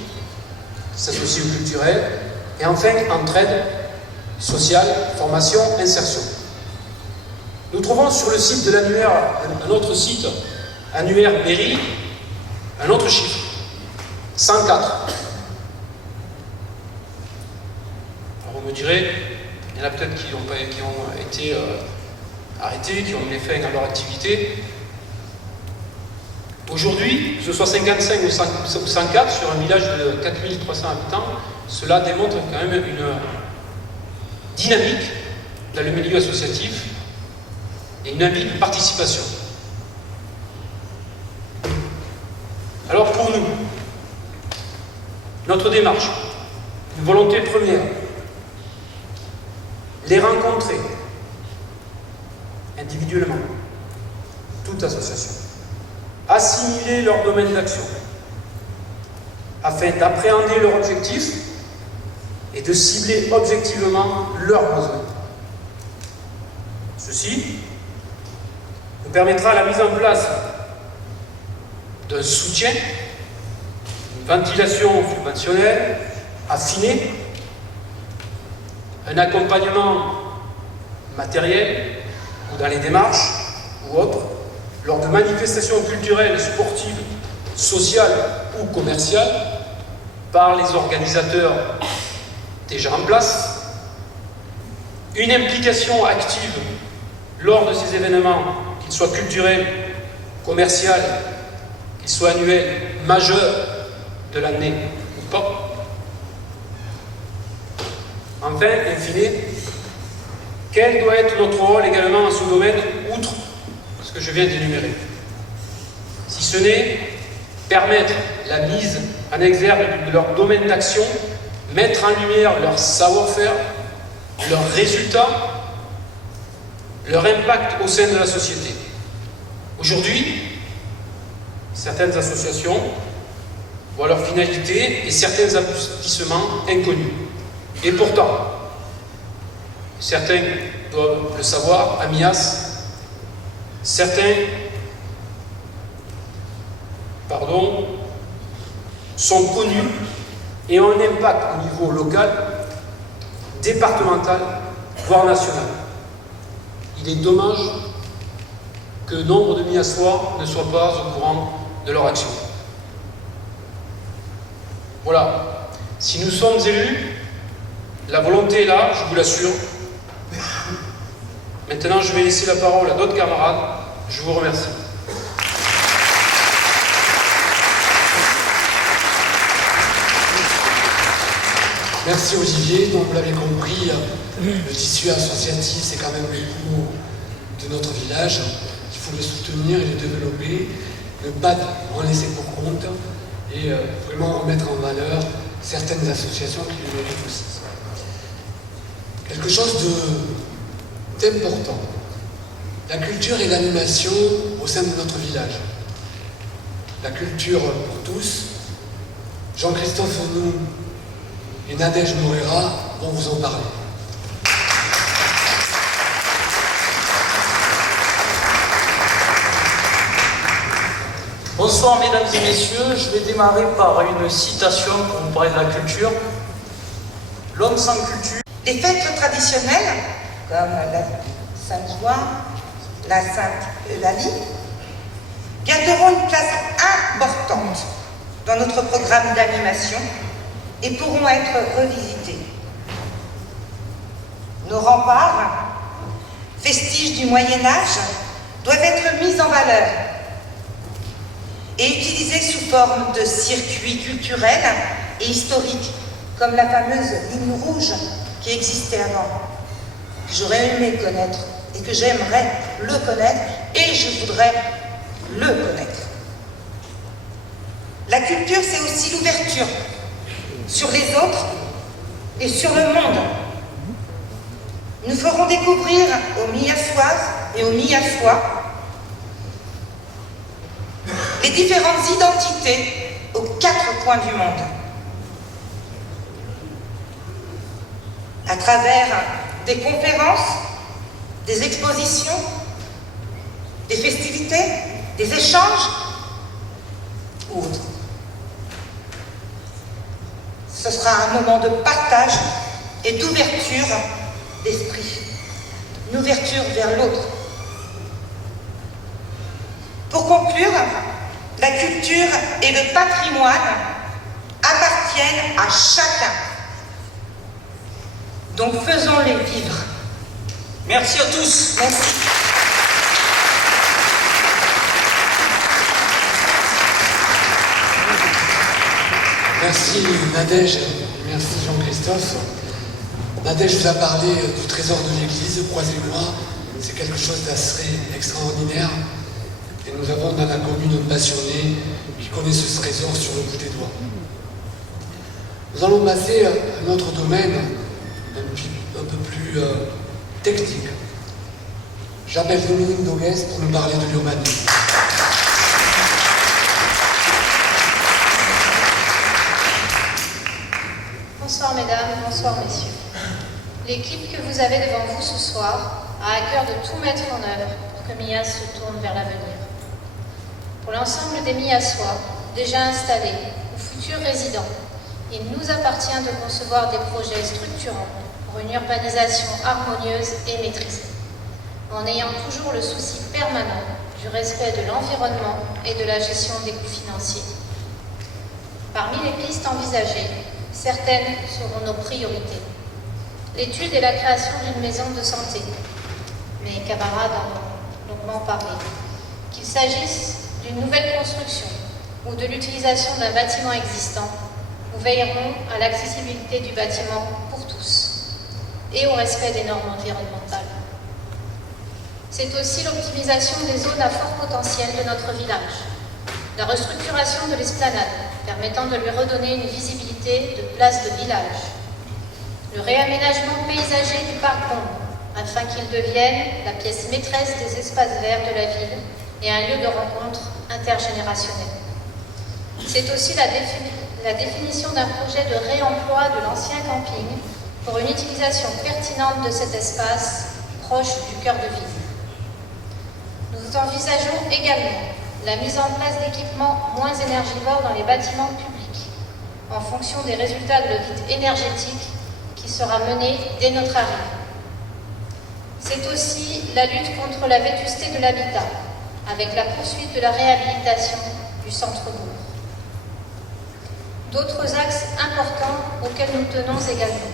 qui s'associe au culturel, et enfin entraide sociale, formation, insertion. Nous trouvons sur le site de l'annuaire, un autre site, annuaire mairie, un autre chiffre, 104. Alors vous me direz, il y en a peut-être qui ont été arrêtés, qui ont mis fin à leur activité. Aujourd'hui, que ce soit 55 ou 104 sur un village de 4300 habitants, cela démontre quand même une dynamique dans le milieu associatif et une envie de participation. Alors pour nous, notre démarche, une volonté première, les rencontrer individuellement, toute association, assimiler leur domaine d'action, afin d'appréhender leurs objectifs et de cibler objectivement leurs besoins. Ceci nous permettra la mise en place d'un soutien, une ventilation subventionnelle affinée, un accompagnement matériel ou dans les démarches ou autres, lors de manifestations culturelles, sportives, sociales ou commerciales, par les organisateurs déjà en place, une implication active lors de ces événements, qu'ils soient culturels, commerciaux, qu'ils soient annuels, majeurs de l'année ou pas. Enfin, in fine, quel doit être notre rôle également dans ce domaine, outre ce que je viens d'énumérer? Si ce n'est permettre la mise en exergue de leur domaine d'action, mettre en lumière leur savoir-faire, leurs résultats, leur impact au sein de la société. Aujourd'hui, certaines associations voient leur finalité et certains aboutissements inconnus. Et pourtant, certains doivent le savoir, à Mias, certains sont connus et ont un impact au niveau local, départemental, voire national. Il est dommage que nombre de Miassois ne soient pas au courant de leur action. Voilà. Si nous sommes élus, la volonté est là, je vous l'assure. Maintenant, je vais laisser la parole à d'autres camarades. Je vous remercie. Merci Olivier. Donc vous l'avez compris, le tissu associatif c'est quand même le poumon de notre village. Il faut le soutenir et le développer, ne pas en laisser pour compte et vraiment mettre en valeur certaines associations qui le méritent aussi. Quelque chose d'important. La culture et l'animation au sein de notre village. La culture pour tous. Jean-Christophe Nous et Nadège Morera vont vous en parler. Bonsoir mesdames et messieurs, je vais démarrer par une citation pour vous parler de la culture. L'homme sans culture. Les fêtes traditionnelles, comme la Saint-Juin, la Sainte-Eulalie, garderont une place importante dans notre programme d'animation et pourront être revisités. Nos remparts, vestiges du Moyen-Âge, doivent être mis en valeur et utilisés sous forme de circuits culturels et historiques, comme la fameuse ligne rouge qui existait avant, que j'aurais aimé connaître et que j'aimerais le connaître et je voudrais le connaître. La culture, c'est aussi l'ouverture sur les autres et sur le monde. Nous ferons découvrir aux Miyassoises et aux Miyassois les différentes identités aux 4 coins du monde. À travers des conférences, des expositions, des festivités, des échanges ou autres. Ce sera un moment de partage et d'ouverture d'esprit, une ouverture vers l'autre. Pour conclure, la culture et le patrimoine appartiennent à chacun. Donc faisons-les vivre. Merci à tous. Merci. Merci Nadège, merci Jean-Christophe. Nadège vous a parlé du trésor de l'église, croisez-moi, c'est quelque chose d'assez extraordinaire. Et nous avons dans la commune un passionné qui connaît ce trésor sur le bout des doigts. Nous allons passer à un autre domaine, un peu plus technique. J'appelle Dominique Doguès pour nous parler de l'urbanisme. Bonsoir mesdames, bonsoir messieurs. L'équipe que vous avez devant vous ce soir a à cœur de tout mettre en œuvre pour que MIAS se tourne vers l'avenir. Pour l'ensemble des Miyassois, déjà installés ou futurs résidents, il nous appartient de concevoir des projets structurants pour une urbanisation harmonieuse et maîtrisée, en ayant toujours le souci permanent du respect de l'environnement et de la gestion des coûts financiers. Parmi les pistes envisagées, certaines seront nos priorités. L'étude et la création d'une maison de santé. Mes camarades en ont longuement parlé. Qu'il s'agisse d'une nouvelle construction ou de l'utilisation d'un bâtiment existant, nous veillerons à l'accessibilité du bâtiment pour tous et au respect des normes environnementales. C'est aussi l'optimisation des zones à fort potentiel de notre village, la restructuration de l'esplanade permettant de lui redonner une visibilité de place de village, le réaménagement paysager du parc Bombe afin qu'il devienne la pièce maîtresse des espaces verts de la ville et un lieu de rencontre intergénérationnel. C'est aussi la définition d'un projet de réemploi de l'ancien camping pour une utilisation pertinente de cet espace proche du cœur de ville. Nous envisageons également la mise en place d'équipements moins énergivores dans les bâtiments publics, en fonction des résultats de l'audit énergétique qui sera mené dès notre arrivée. C'est aussi la lutte contre la vétusté de l'habitat, avec la poursuite de la réhabilitation du centre-bourg. D'autres axes importants auxquels nous tenons également.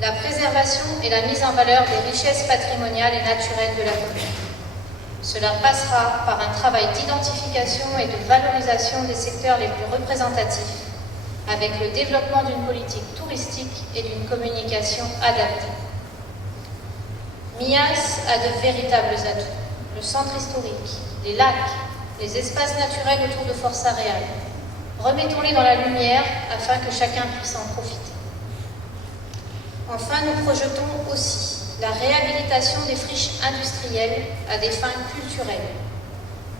La préservation et la mise en valeur des richesses patrimoniales et naturelles de la commune. Cela passera par un travail d'identification et de valorisation des secteurs les plus représentatifs, avec le développement d'une politique touristique et d'une communication adaptée. MIAS a de véritables atouts. Le centre historique, les lacs, les espaces naturels autour de Force Aréal. Remettons-les dans la lumière afin que chacun puisse en profiter. Enfin, nous projetons aussi la réhabilitation des friches industrielles à des fins culturelles,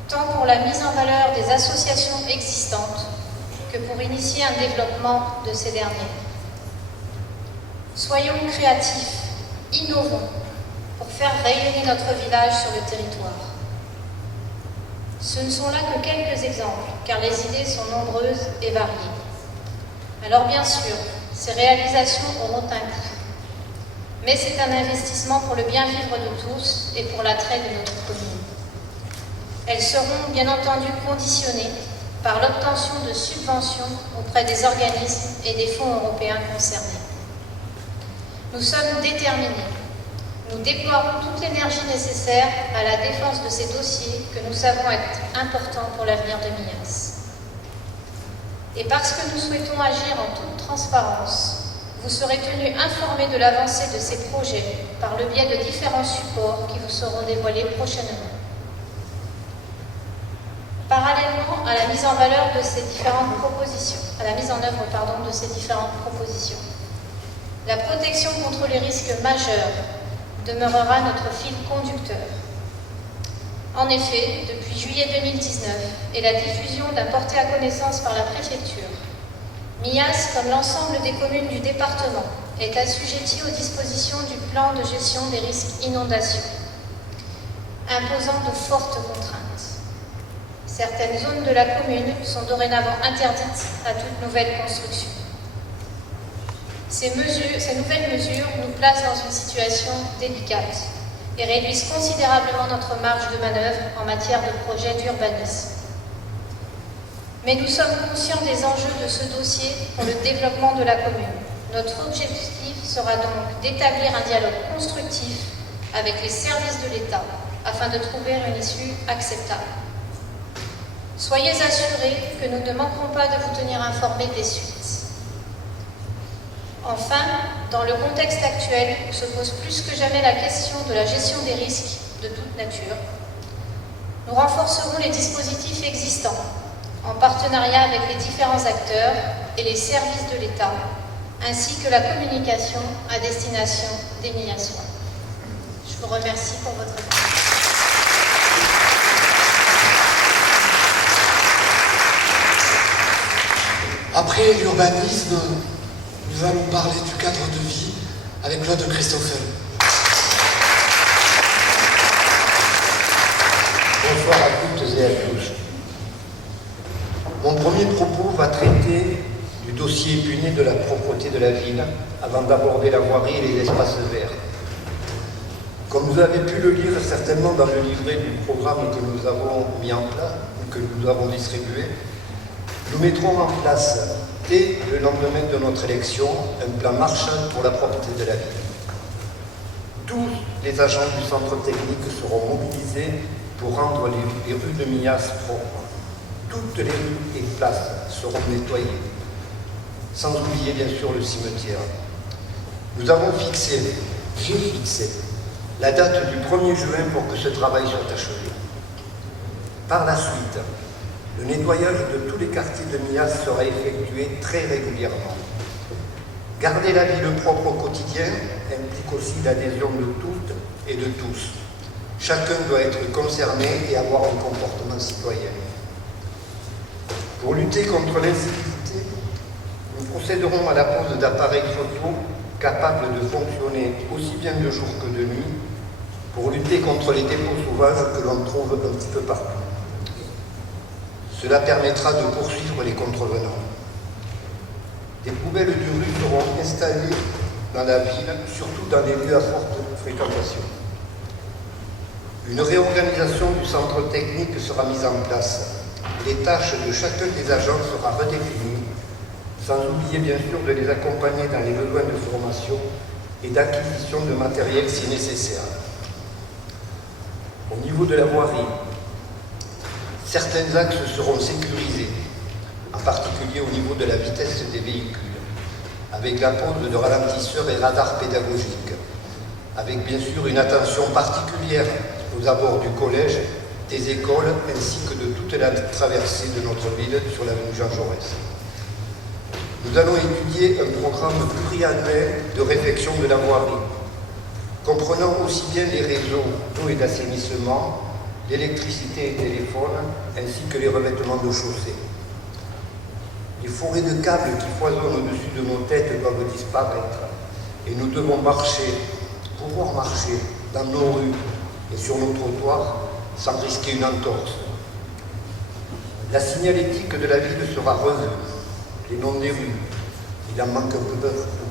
tant pour la mise en valeur des associations existantes que pour initier un développement de ces dernières. Soyons créatifs, innovons, pour faire rayonner notre village sur le territoire. Ce ne sont là que quelques exemples, car les idées sont nombreuses et variées. Alors bien sûr, ces réalisations auront un coût. Mais c'est un investissement pour le bien-vivre de tous et pour l'attrait de notre commune. Elles seront bien entendu conditionnées par l'obtention de subventions auprès des organismes et des fonds européens concernés. Nous sommes déterminés. Nous déploierons toute l'énergie nécessaire à la défense de ces dossiers que nous savons être importants pour l'avenir de MIAS. Et parce que nous souhaitons agir en toute transparence, vous serez tenus informés de l'avancée de ces projets par le biais de différents supports qui vous seront dévoilés prochainement. Parallèlement à la mise en valeur de ces différentes propositions, la protection contre les risques majeurs demeurera notre fil conducteur. En effet, depuis juillet 2019 et la diffusion d'un porté à connaissance par la préfecture, MIAS, comme l'ensemble des communes du département, est assujetti aux dispositions du plan de gestion des risques inondations, imposant de fortes contraintes. Certaines zones de la commune sont dorénavant interdites à toute nouvelle construction. Ces nouvelles mesures nous placent dans une situation délicate et réduisent considérablement notre marge de manœuvre en matière de projets d'urbanisme. Mais nous sommes conscients des enjeux de ce dossier pour le développement de la commune. Notre objectif sera donc d'établir un dialogue constructif avec les services de l'État afin de trouver une issue acceptable. Soyez assurés que nous ne manquerons pas de vous tenir informés des suites. Enfin, dans le contexte actuel où se pose plus que jamais la question de la gestion des risques de toute nature, nous renforcerons les dispositifs existants en partenariat avec les différents acteurs et les services de l'État, ainsi que la communication à destination des Millassois. Je vous remercie pour votre attention. Après l'urbanisme, nous allons parler du cadre de vie avec Claude Christoffel. Bonsoir à toutes et à tous. Mon premier propos va traiter du dossier épineux de la propreté de la ville avant d'aborder la voirie et les espaces verts. Comme vous avez pu le lire certainement dans le livret du programme que nous avons mis en place, que nous avons distribué, nous mettrons en place, dès le lendemain de notre élection, un plan Marshall pour la propreté de la ville. Tous les agents du centre technique seront mobilisés pour rendre les rues de Mias propres. Toutes les rues et places seront nettoyées, sans oublier bien sûr le cimetière. Nous avons j'ai fixé, la date du 1er juin pour que ce travail soit achevé. Par la suite, le nettoyage de tous les quartiers de Mias sera effectué très régulièrement. Garder la ville propre au quotidien implique aussi l'adhésion de toutes et de tous. Chacun doit être concerné et avoir un comportement citoyen. Pour lutter contre l'incivilité, nous procéderons à la pose d'appareils photo capables de fonctionner aussi bien de jour que de nuit pour lutter contre les dépôts sauvages que l'on trouve un petit peu partout. Cela permettra de poursuivre les contrevenants. Des poubelles de rue seront installées dans la ville, surtout dans les lieux à forte fréquentation. Une réorganisation du centre technique sera mise en place. Les tâches de chacun des agents sera redéfinie, sans oublier bien sûr de les accompagner dans les besoins de formation et d'acquisition de matériel si nécessaire. Au niveau de la voirie, certains axes seront sécurisés, en particulier au niveau de la vitesse des véhicules, avec la pose de ralentisseurs et radars pédagogiques, avec bien sûr une attention particulière aux abords du collège, des écoles, ainsi que de toute la traversée de notre ville sur l'avenue Jean Jaurès. Nous allons étudier un programme pluriannuel de réfection de la voirie, comprenant aussi bien les réseaux d'eau et d'assainissement, l'électricité et le téléphone, ainsi que les revêtements de chaussée. Les forêts de câbles qui foisonnent au-dessus de nos têtes doivent disparaître, et nous devons pouvoir marcher dans nos rues et sur nos trottoirs sans risquer une entorse. La signalétique de la ville sera revue, les noms des rues, il en manque un peu partout,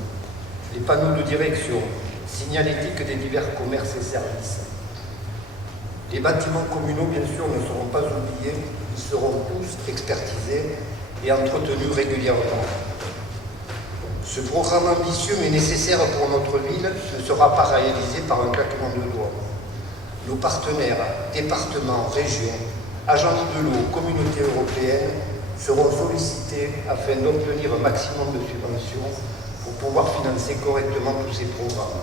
les panneaux de direction, signalétique des divers commerces et services. Les bâtiments communaux, bien sûr, ne seront pas oubliés, ils seront tous expertisés et entretenus régulièrement. Ce programme ambitieux mais nécessaire pour notre ville ne sera pas réalisé par un claquement de doigts. Nos partenaires, départements, régions, agences de l'eau, communautés européennes seront sollicités afin d'obtenir un maximum de subventions pour pouvoir financer correctement tous ces programmes.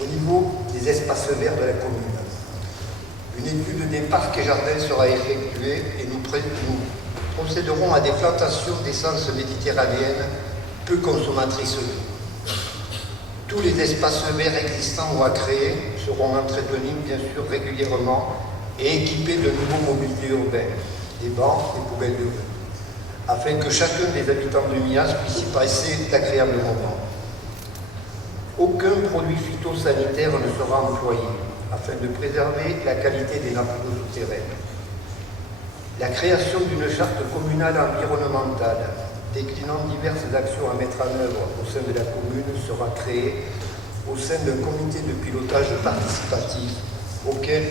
Au niveau des espaces verts de la commune, une étude des parcs et jardins sera effectuée et nous procéderons à des plantations d'essences méditerranéennes peu consommatrices d'eau. Tous les espaces verts existants ou à créer seront entretenus bien sûr régulièrement et équipés de nouveaux mobiliers urbains, des bancs, des poubelles de rue, afin que chacun des habitants de Mias puisse y passer d'agréables moments. Aucun produit phytosanitaire ne sera employé afin de préserver la qualité des nappes d'eau souterraines. La création d'une charte communale environnementale déclinant diverses actions à mettre en œuvre au sein de la commune sera créée au sein d'un comité de pilotage participatif auquel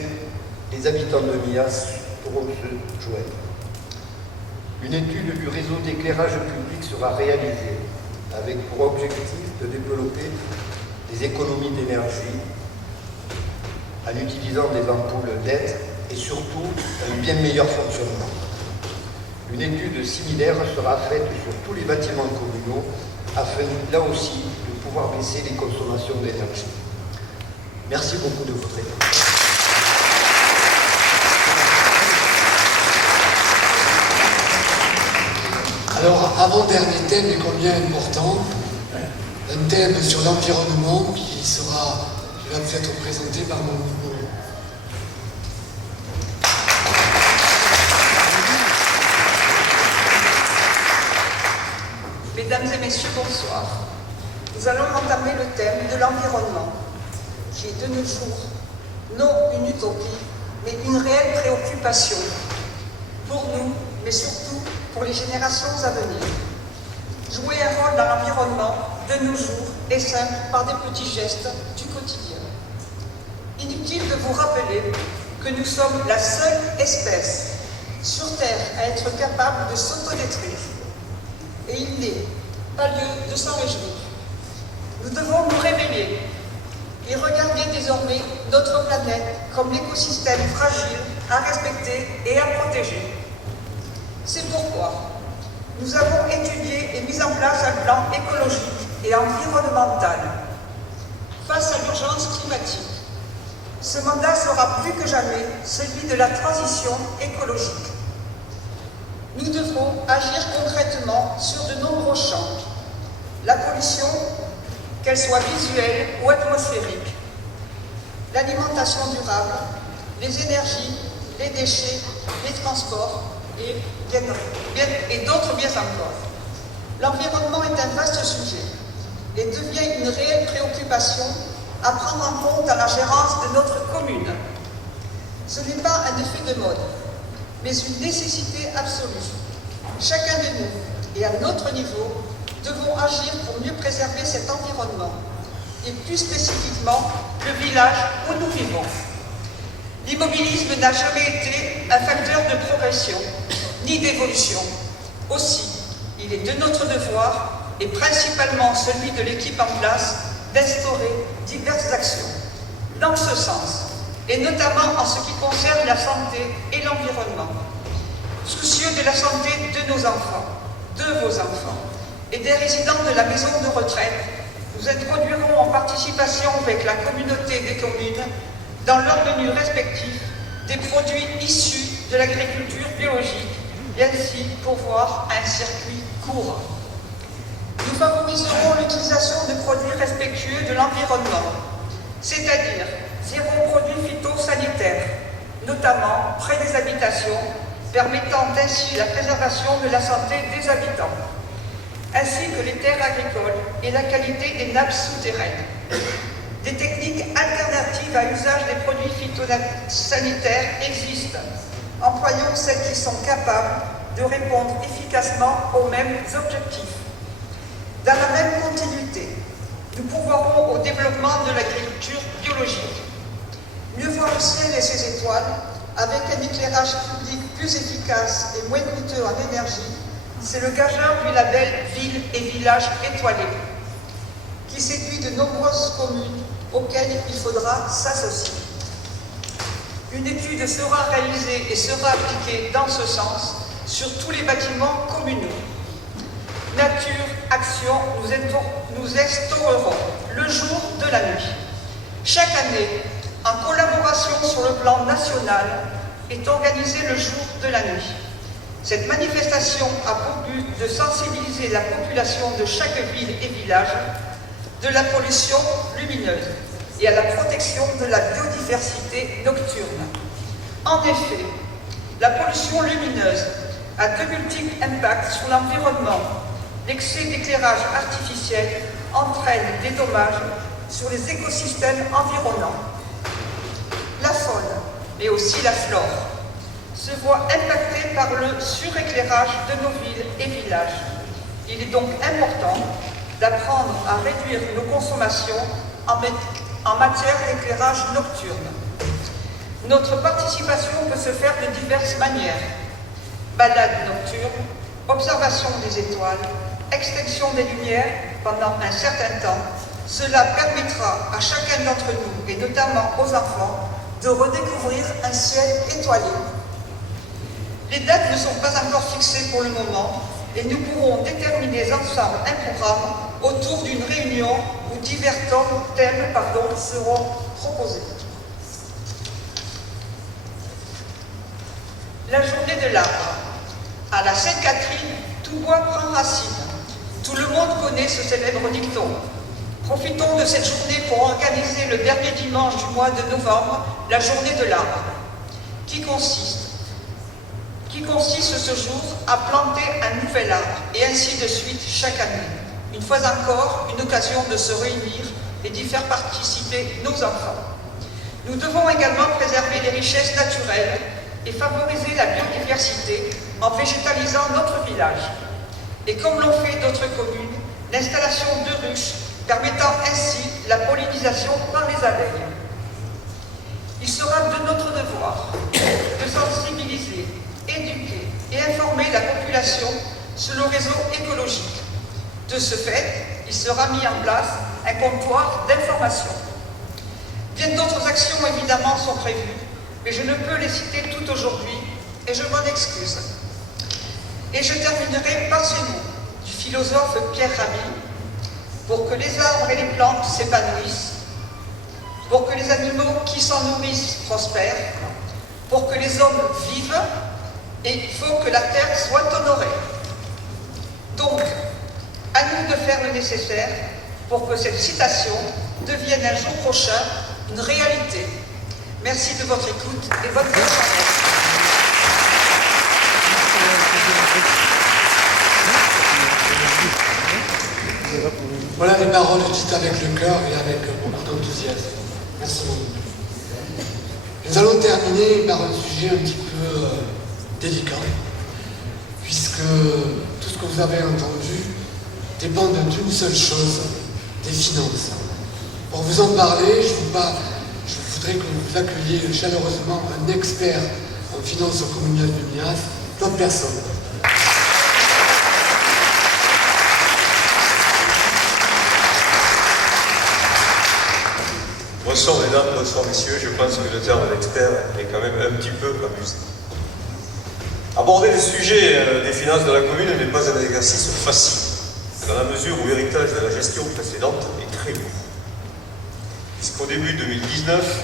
les habitants de Mias pourront se joindre. Une étude du réseau d'éclairage public sera réalisée avec pour objectif de développer des économies d'énergie en utilisant des ampoules LED et surtout un bien meilleur fonctionnement. Une étude similaire sera faite sur tous les bâtiments communaux afin, là aussi, de pouvoir baisser les consommations d'énergie. Merci beaucoup de votre écoute. Alors, avant-dernier thème et combien important, un thème sur l'environnement qui va vous être présenté par mon Mesdames et messieurs, bonsoir. Nous allons entamer le thème de l'environnement, qui est de nos jours non une utopie, mais une réelle préoccupation pour nous, mais surtout pour les générations à venir. Jouer un rôle dans l'environnement de nos jours est simple par des petits gestes du quotidien. Inutile de vous rappeler que nous sommes la seule espèce sur Terre à être capable de s'autodétruire. Et il n'est pas lieu de s'en réjouir. Nous devons nous réveiller et regarder désormais notre planète comme l'écosystème fragile à respecter et à protéger. C'est pourquoi nous avons étudié et mis en place un plan écologique et environnemental face à l'urgence climatique. Ce mandat sera plus que jamais celui de la transition écologique. Nous devrons agir concrètement sur de nombreux champs. La pollution, qu'elle soit visuelle ou atmosphérique, l'alimentation durable, les énergies, les déchets, les transports et d'autres bien encore. L'environnement est un vaste sujet et devient une réelle préoccupation à prendre en compte dans la gérance de notre commune. Ce n'est pas un effet de mode, mais une nécessité absolue. Chacun de nous, et à notre niveau, devons agir pour mieux préserver cet environnement, et plus spécifiquement le village où nous vivons. L'immobilisme n'a jamais été un facteur de progression, ni d'évolution. Aussi, il est de notre devoir, et principalement celui de l'équipe en place, d'instaurer diverses actions dans ce sens, et notamment en ce qui concerne la santé et l'environnement. Soucieux de la santé de nos enfants, de vos enfants, et des résidents de la maison de retraite, nous introduirons en participation avec la communauté des communes, dans leurs menus respectifs, des produits issus de l'agriculture biologique, et ainsi pourvoir un circuit court. Nous favoriserons l'utilisation de produits respectueux de l'environnement, c'est-à-dire zéro produit phytosanitaire, notamment près des habitations, permettant ainsi la préservation de la santé des habitants, ainsi que les terres agricoles et la qualité des nappes souterraines. Des techniques alternatives à usage des produits phytosanitaires existent. Employons celles qui sont capables de répondre efficacement aux mêmes objectifs. Dans la même continuité, nous pourvoirons au développement de l'agriculture biologique. Mieux voir le ciel et ses étoiles, avec un éclairage public plus efficace et moins coûteux en énergie, c'est le gageur du label Ville et Village étoilés, qui séduit de nombreuses communes auxquelles il faudra s'associer. Une étude sera réalisée et sera appliquée dans ce sens sur tous les bâtiments communaux. Nature, action, nous instaurerons le jour de la nuit. Chaque année, en collaboration sur le plan national, est organisé le jour de la nuit. Cette manifestation a pour but de sensibiliser la population de chaque ville et village de la pollution lumineuse et à la protection de la biodiversité nocturne. En effet, la pollution lumineuse a de multiples impacts sur l'environnement. L'excès d'éclairage artificiel entraîne des dommages sur les écosystèmes environnants. La faune, mais aussi la flore, se voit impactée par le suréclairage de nos villes et villages. Il est donc important d'apprendre à réduire nos consommations en matière d'éclairage nocturne. Notre participation peut se faire de diverses manières. Balade nocturne, observation des étoiles, extinction des lumières pendant un certain temps. Cela permettra à chacun d'entre nous, et notamment aux enfants, de redécouvrir un ciel étoilé. Les dates ne sont pas encore fixées pour le moment et nous pourrons déterminer ensemble un programme autour d'une réunion où divers thèmes seront proposés. La journée de l'arbre. À la Sainte-Catherine, tout bois prend racine. Tout le monde connaît ce célèbre dicton. Profitons de cette journée pour organiser le dernier dimanche du mois de novembre, la journée de l'arbre, qui consiste ce jour à planter un nouvel arbre, et ainsi de suite chaque année. Une fois encore, une occasion de se réunir et d'y faire participer nos enfants. Nous devons également préserver les richesses naturelles et favoriser la biodiversité en végétalisant notre village. Et comme l'ont fait d'autres communes, l'installation de ruches permettant ainsi la pollinisation par les abeilles. Il sera de notre devoir de sensibiliser, éduquer et informer la population sur le réseau écologique. De ce fait, il sera mis en place un comptoir d'information. Bien d'autres actions évidemment sont prévues, mais je ne peux les citer toutes aujourd'hui et je m'en excuse. Et je terminerai par ces mots du philosophe Pierre Rabhi: pour que les arbres et les plantes s'épanouissent, pour que les animaux qui s'en nourrissent prospèrent, pour que les hommes vivent, et il faut que la terre soit honorée. Donc, à nous de faire le nécessaire pour que cette citation devienne un jour prochain une réalité. Merci de votre écoute et bonne journée. Voilà les paroles dites avec le cœur et avec beaucoup d'enthousiasme. Merci beaucoup. Nous allons terminer par un sujet un petit peu délicat, puisque tout ce que vous avez entendu dépend d'une seule chose, des finances. Pour vous en parler, je voudrais que vous accueilliez chaleureusement un expert en finances communales de Mias, Claude Personne. Bonsoir mesdames, bonsoir messieurs, je pense que le terme d'expert est quand même un petit peu abusé. Aborder le sujet des finances de la commune n'est pas un exercice facile, dans la mesure où l'héritage de la gestion précédente est très lourd. Puisqu'au début 2019,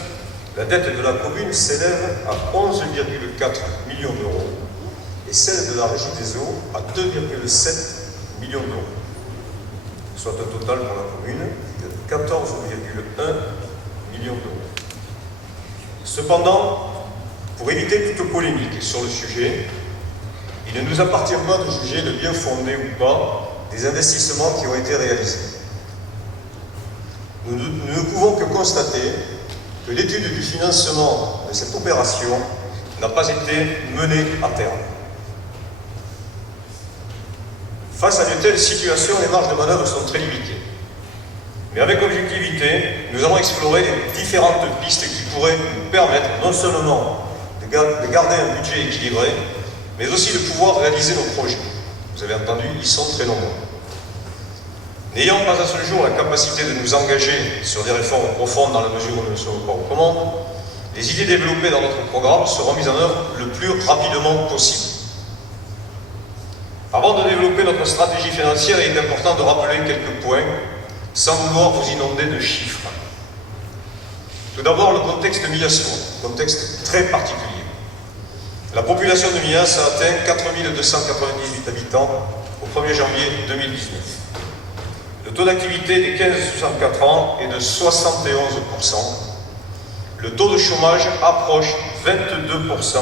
la dette de la commune s'élève à 11,4 millions d'euros et celle de la régie des eaux à 2,7 millions d'euros, soit un total pour la commune de 14,1 millions d'euros. Cependant, pour éviter toute polémique sur le sujet, il ne nous appartient pas de juger le bien fondé ou pas des investissements qui ont été réalisés. Nous ne pouvons que constater que l'étude du financement de cette opération n'a pas été menée à terme. Face à de telles situations, les marges de manœuvre sont très limitées. Mais avec objectivité, nous allons explorer les différentes pistes qui pourraient nous permettre non seulement de garder un budget équilibré, mais aussi de pouvoir réaliser nos projets. Vous avez entendu, ils sont très nombreux. N'ayant pas à ce jour la capacité de nous engager sur des réformes profondes dans la mesure où nous ne sommes pas aux commandes, Les idées développées dans notre programme seront mises en œuvre le plus rapidement possible. Avant de développer notre stratégie financière, il est important de rappeler quelques points, sans vouloir vous inonder de chiffres. Tout d'abord, le contexte miassois, contexte très particulier. La population de Mias a atteint 4 298 habitants au 1er janvier 2019. Le taux d'activité des 15-64 ans est de 71%. Le taux de chômage approche 22%,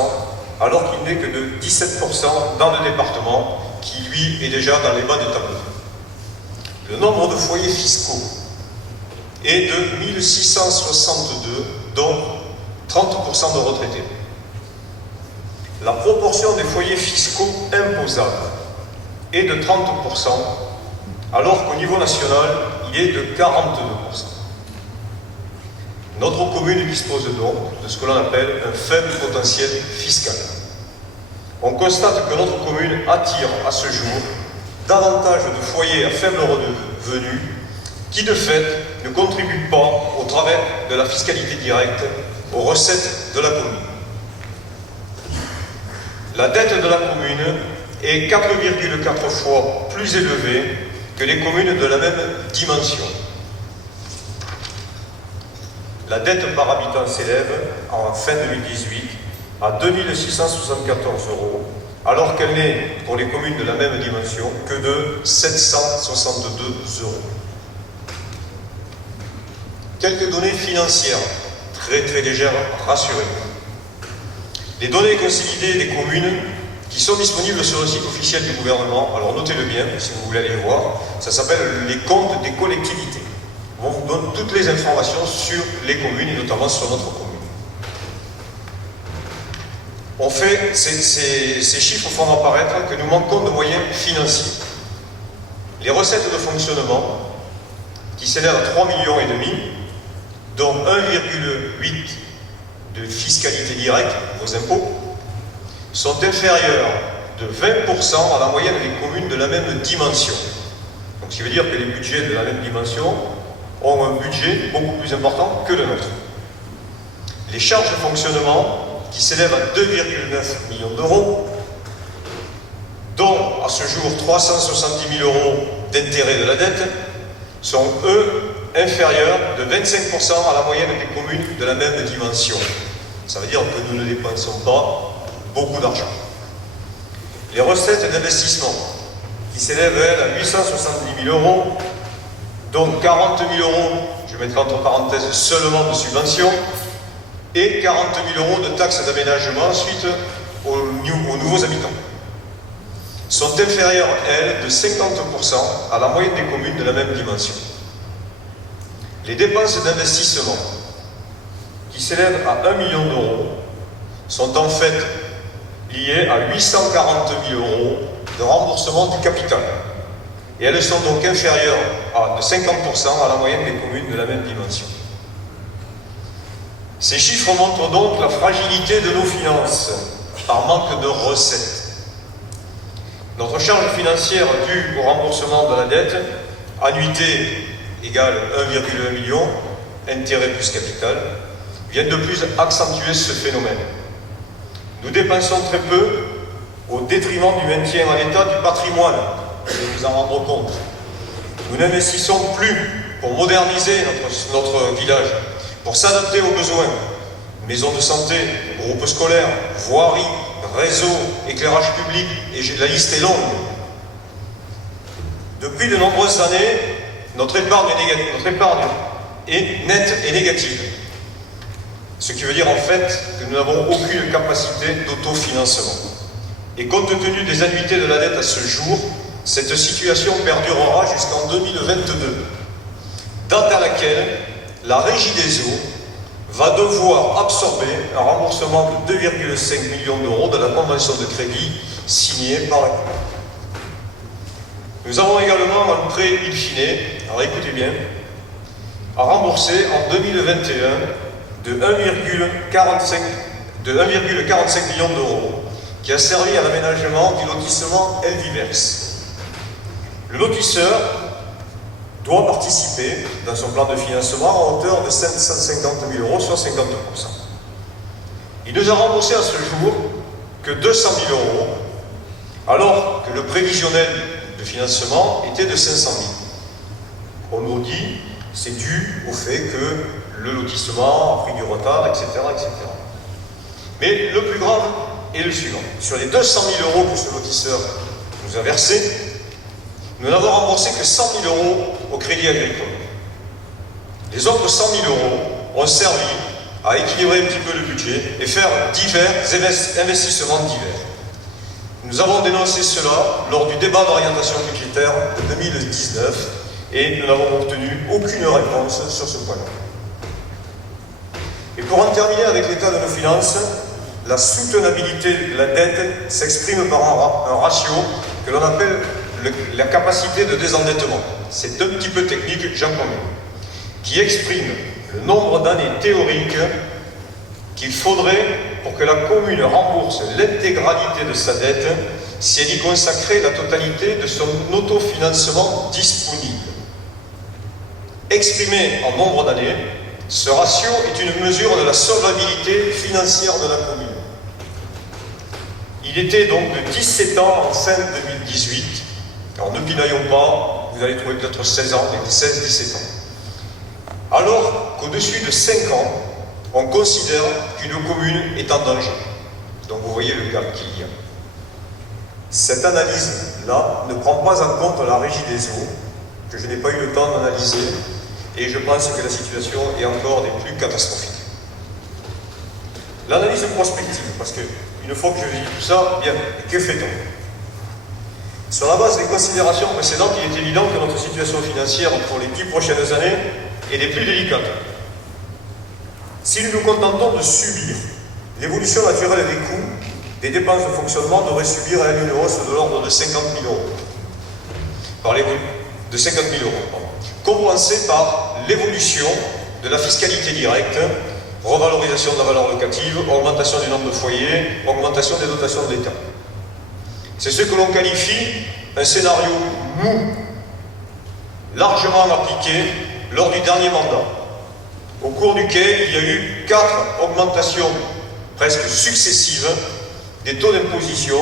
alors qu'il n'est que de 17% dans le département, qui lui est déjà dans les bas du tableau. Le nombre de foyers fiscaux est de 1662, dont 30% de retraités. La proportion des foyers fiscaux imposables est de 30%, alors qu'au niveau national, il est de 42%. Notre commune dispose donc de ce que l'on appelle un faible potentiel fiscal. On constate que notre commune attire à ce jour davantage de foyers à faible revenu qui de fait ne contribuent pas au travers de la fiscalité directe aux recettes de la commune. La dette de la commune est 4,4 fois plus élevée que les communes de la même dimension. La dette par habitant s'élève en fin 2018 à 2 674 €, alors qu'elle n'est, pour les communes de la même dimension, que de 762 €. Quelques données financières, très légères, rassurez-vous. Les données consolidées des communes qui sont disponibles sur le site officiel du gouvernement, alors notez-le bien si vous voulez aller voir, ça s'appelle les comptes des collectivités. On vous donne toutes les informations sur les communes et notamment sur notre commune. Ces chiffres font apparaître que nous manquons de moyens financiers. Les recettes de fonctionnement, qui s'élèvent à 3,5 millions, dont 1,8 de fiscalité directe, vos impôts, sont inférieures de 20% à la moyenne des communes de la même dimension. Donc, ce qui veut dire que les budgets de la même dimension ont un budget beaucoup plus important que le nôtre. Les charges de fonctionnement, qui s'élèvent à 2,9 millions d'euros, dont à ce jour 370 000 € d'intérêt de la dette, sont eux inférieurs de 25% à la moyenne des communes de la même dimension. Ça veut dire que nous ne dépensons pas beaucoup d'argent. Les recettes d'investissement, qui s'élèvent elles à 870 000 €, dont 40 000 €, je mettrai entre parenthèses, seulement de subventions, et 40 000 € de taxes d'aménagement suite aux nouveaux habitants, sont inférieures, elles, de 50% à la moyenne des communes de la même dimension. Les dépenses d'investissement, qui s'élèvent à 1 million d'euros, sont en fait liées à 840 000 € de remboursement du capital. Et elles sont donc inférieures de 50% à la moyenne des communes de la même dimension. Ces chiffres montrent donc la fragilité de nos finances par manque de recettes. Notre charge financière due au remboursement de la dette, annuité égale 1,1 million, intérêt plus capital, vient de plus accentuer ce phénomène. Nous dépensons très peu au détriment du maintien en état du patrimoine, vous devez vous en rendre compte. Nous n'investissons plus pour moderniser notre village, pour s'adapter aux besoins. Maisons de santé, groupes scolaires, voiries, réseaux, éclairage public, et la liste est longue. Depuis de nombreuses années, notre épargne est nette et négative. Ce qui veut dire en fait que nous n'avons aucune capacité d'autofinancement. Et compte tenu des annuités de la dette à ce jour, cette situation perdurera jusqu'en 2022, date à laquelle la Régie des eaux va devoir absorber un remboursement de 2,5 millions d'euros de la convention de crédit signée par la commune. Nous avons également un prêt in fine, alors écoutez bien, à rembourser en 2021 de 1,45 million d'euros, qui a servi à l'aménagement du lotissement Elvivers. Le lotisseur doit participer dans son plan de financement à hauteur de 750 000 €, soit 50%. Il nous a remboursé à ce jour que 200 000 €, alors que le prévisionnel de financement était de 500 000. On nous dit c'est dû au fait que le lotissement a pris du retard, etc., etc. Mais le plus grave est le suivant. Sur les 200 000 € que ce lotisseur nous a versés, nous n'avons remboursé que 100 000 € au Crédit Agricole. Les autres 100 000 € ont servi à équilibrer un petit peu le budget et faire divers investissements divers. Nous avons dénoncé cela lors du débat d'orientation budgétaire de 2019 et nous n'avons obtenu aucune réponse sur ce point-là. Et pour en terminer avec l'état de nos finances, la soutenabilité de la dette s'exprime par un ratio que l'on appelle la capacité de désendettement. C'est un petit peu technique, j'en conviens, qui exprime le nombre d'années théoriques qu'il faudrait pour que la commune rembourse l'intégralité de sa dette si elle y consacrait la totalité de son autofinancement disponible. Exprimé en nombre d'années, ce ratio est une mesure de la solvabilité financière de la commune. Il était donc de 17 ans en fin 2018. Alors ne pinaillons pas, vous allez trouver peut-être 16 ans, 16-17 ans. Alors qu'au-dessus de 5 ans, on considère qu'une commune est en danger. Donc vous voyez le gap qu'il y a. Cette analyse-là ne prend pas en compte la régie des eaux, que je n'ai pas eu le temps d'analyser, et je pense que la situation est encore des plus catastrophiques. L'analyse prospective, parce qu'une fois que je dis tout ça, bien, que fait-on? Sur la base des considérations précédentes, il est évident que notre situation financière pour les 10 prochaines années est des plus délicates. Si nous nous contentons de subir l'évolution naturelle des coûts, des dépenses de fonctionnement devraient subir une hausse de l'ordre de 50 000 €. De 50 000 €, compensée par l'évolution de la fiscalité directe, revalorisation de la valeur locative, augmentation du nombre de foyers, augmentation des dotations de l'État. C'est ce que l'on qualifie un scénario mou, largement appliqué lors du dernier mandat, au cours duquel il y a eu 4 augmentations presque successives des taux d'imposition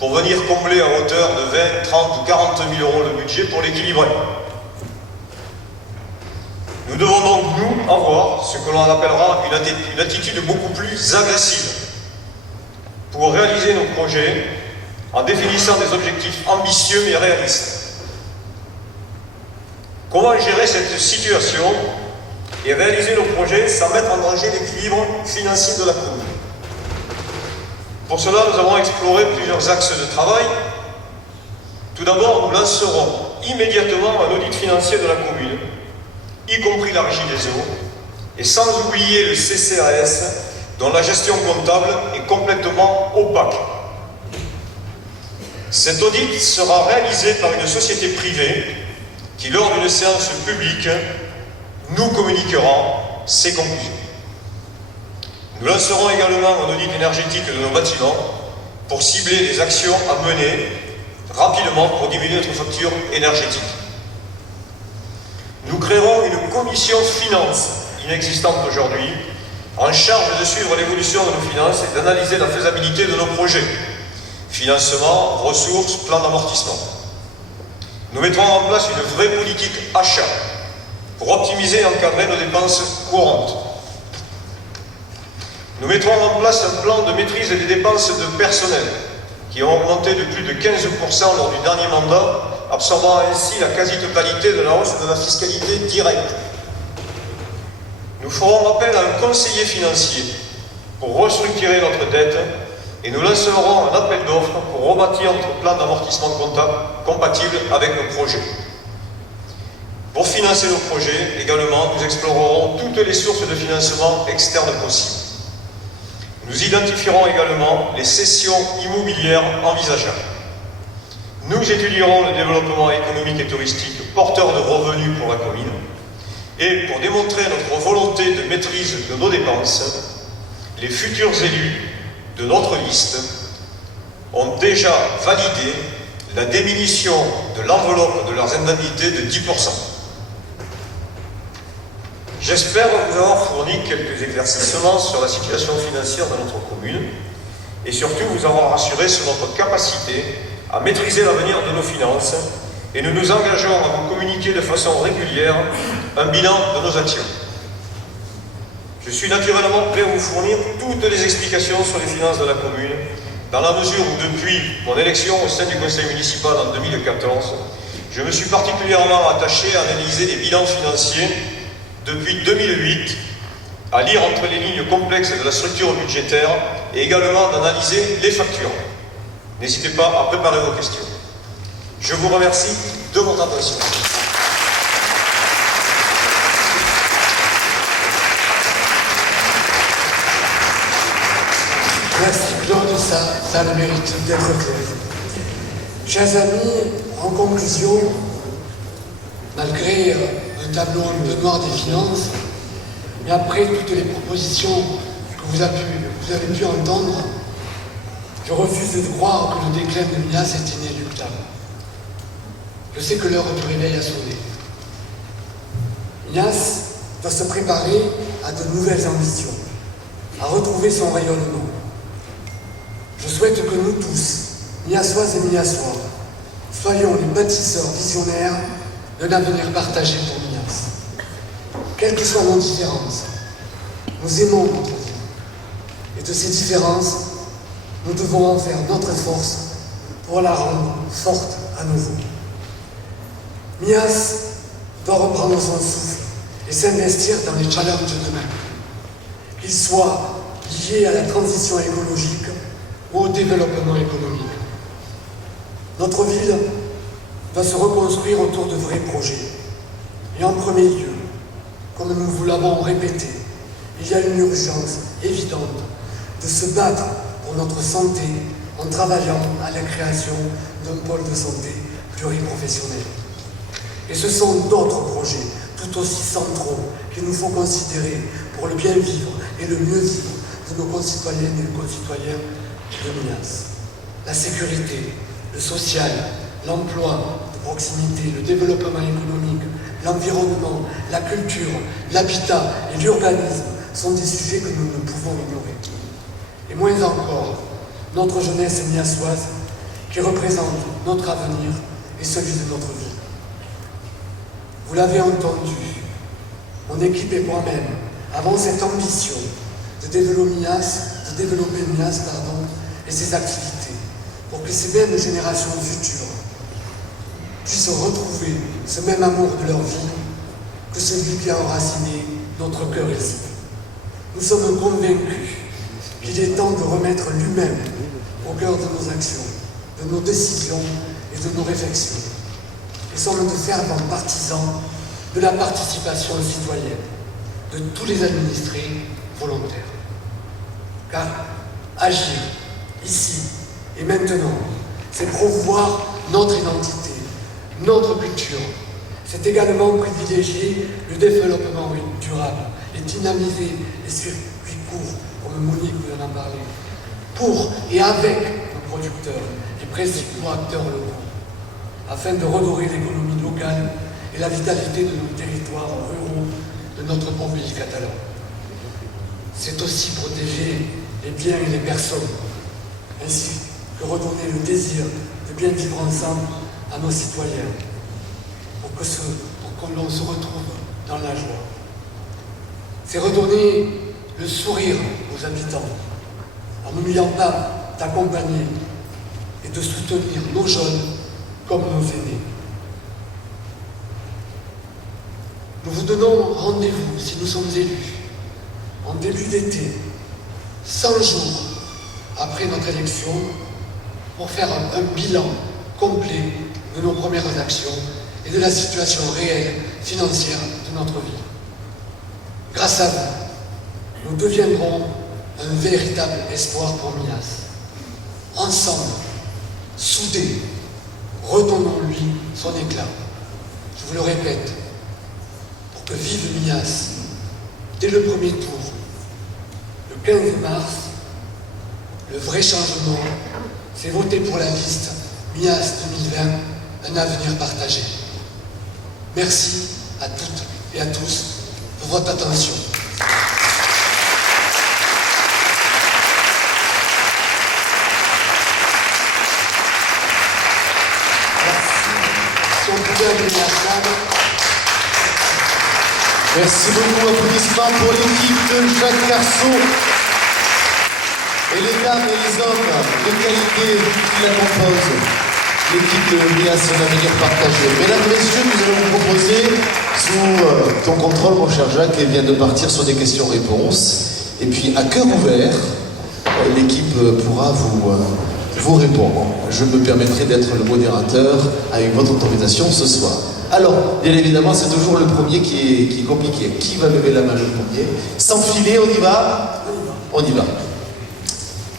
pour venir combler à hauteur de 20, 30 ou 40 000 € le budget pour l'équilibrer. Nous devons donc, nous, avoir ce que l'on appellera une attitude beaucoup plus agressive pour réaliser nos projets en définissant des objectifs ambitieux mais réalistes. Comment gérer cette situation et réaliser nos projets sans mettre en danger l'équilibre financier de la commune? Pour cela, nous avons exploré plusieurs axes de travail. Tout d'abord, nous lancerons immédiatement un audit financier de la commune, y compris la régie des eaux, et sans oublier le CCAS, dont la gestion comptable est complètement opaque. Cet audit sera réalisé par une société privée qui, lors d'une séance publique, nous communiquera ses conclusions. Nous lancerons également un audit énergétique de nos bâtiments pour cibler les actions à mener rapidement pour diminuer notre facture énergétique. Nous créerons une commission finance inexistante aujourd'hui, en charge de suivre l'évolution de nos finances et d'analyser la faisabilité de nos projets. Financement, ressources, plan d'amortissement. Nous mettrons en place une vraie politique achat pour optimiser et encadrer nos dépenses courantes. Nous mettrons en place un plan de maîtrise des dépenses de personnel qui ont augmenté de plus de 15% lors du dernier mandat, absorbant ainsi la quasi-totalité de la hausse de la fiscalité directe. Nous ferons appel à un conseiller financier pour restructurer notre dette et nous lancerons un appel d'offres pour rebâtir notre plan d'amortissement comptable compatible avec nos projets. Pour financer nos projets, également, nous explorerons toutes les sources de financement externes possibles. Nous identifierons également les cessions immobilières envisageables. Nous étudierons le développement économique et touristique porteur de revenus pour la commune. Et pour démontrer notre volonté de maîtrise de nos dépenses, les futurs élus de notre liste ont déjà validé la diminution de l'enveloppe de leurs indemnités de 10%. J'espère vous avoir fourni quelques éclaircissements sur la situation financière de notre commune et surtout vous avoir rassuré sur notre capacité à maîtriser l'avenir de nos finances et nous nous engageons à vous communiquer de façon régulière un bilan de nos actions. Je suis naturellement prêt à vous fournir toutes les explications sur les finances de la commune, dans la mesure où depuis mon élection au sein du conseil municipal en 2014, je me suis particulièrement attaché à analyser les bilans financiers depuis 2008, à lire entre les lignes complexes de la structure budgétaire et également d'analyser les factures. N'hésitez pas à préparer vos questions. Je vous remercie de votre attention. Merci Claude, ça a le mérite d'être clair. Chers amis, en conclusion, malgré un tableau de noir des finances, et après toutes les propositions que vous avez pu entendre, je refuse de croire que le déclin de Mias est inéluctable. Je sais que l'heure du réveil a sonné. Mias doit se préparer à de nouvelles ambitions, à retrouver son rayonnement. Je souhaite que nous tous, Miassoises et Miassois, soyons les bâtisseurs visionnaires d'un avenir partagé pour Mias. Quelles que soient nos différences, nous aimons notre vie. Et de ces différences, nous devons en faire notre force pour la rendre forte à nouveau. Mias doit reprendre son souffle et s'investir dans les challenges de demain, qu'ils soient liés à la transition écologique ou au développement économique. Notre ville doit se reconstruire autour de vrais projets. Et en premier lieu, comme nous vous l'avons répété, il y a une urgence évidente de se battre pour notre santé en travaillant à la création d'un pôle de santé pluriprofessionnel. Et ce sont d'autres projets tout aussi centraux qu'il nous faut considérer pour le bien vivre et le mieux vivre de nos concitoyennes et concitoyens de Mias. La sécurité, le social, l'emploi de proximité, le développement économique, l'environnement, la culture, l'habitat et l'urbanisme sont des sujets que nous ne pouvons ignorer. Et moins encore, notre jeunesse miassoise qui représente notre avenir et celui de notre vie. Vous l'avez entendu, mon équipe et moi-même avons cette ambition de développer Mias et ses activités pour que ces mêmes générations futures puissent retrouver ce même amour de leur vie que celui qui a enraciné notre cœur ici. Nous sommes convaincus qu'il est temps de remettre l'humain au cœur de nos actions, de nos décisions et de nos réflexions. Nous sommes de fervents partisans de la participation citoyenne de tous les administrés volontaires. Car agir ici et maintenant, c'est promouvoir notre identité, notre culture. C'est également privilégier le développement durable et dynamiser les circuits courts, comme Monique vous en a parlé, pour et avec nos producteurs, les principaux acteurs locaux, afin de redorer l'économie locale et la vitalité de nos territoires ruraux, de notre beau pays catalan. C'est aussi protéger les biens et les personnes, ainsi que redonner le désir de bien vivre ensemble à nos citoyens, pour que l'on se retrouve dans la joie. C'est redonner le sourire aux habitants, en n'oubliant pas d'accompagner et de soutenir nos jeunes comme nos aînés. Nous vous donnons rendez-vous, si nous sommes élus, en début d'été, 100 jours après notre élection, pour faire un bilan complet de nos premières actions et de la situation réelle financière de notre vie. Grâce à vous, nous deviendrons un véritable espoir pour Mias. Ensemble, soudés, redonnons-lui son éclat. Je vous le répète, pour que vive Mias, dès le premier tour, le 15 mars, le vrai changement, c'est voter pour la liste Mias 2020, un avenir partagé. Merci à toutes et à tous pour votre attention. Si on pouvait allumer la salle. Merci beaucoup, applaudissements pour l'équipe de Jacques Garceau et les dames et les hommes de qualité qui la composent. L'équipe de MIAS, un avenir partagé. Mesdames et messieurs, nous allons vous proposer, sous ton contrôle, mon cher Jacques, et vient de partir sur des questions-réponses. Et puis, à cœur ouvert, l'équipe pourra vous répondre. Je me permettrai d'être le modérateur avec votre autorisation ce soir. Alors, bien évidemment, c'est toujours le premier qui est compliqué. Qui va lever la main le premier? Sans filer, on y va? On y va.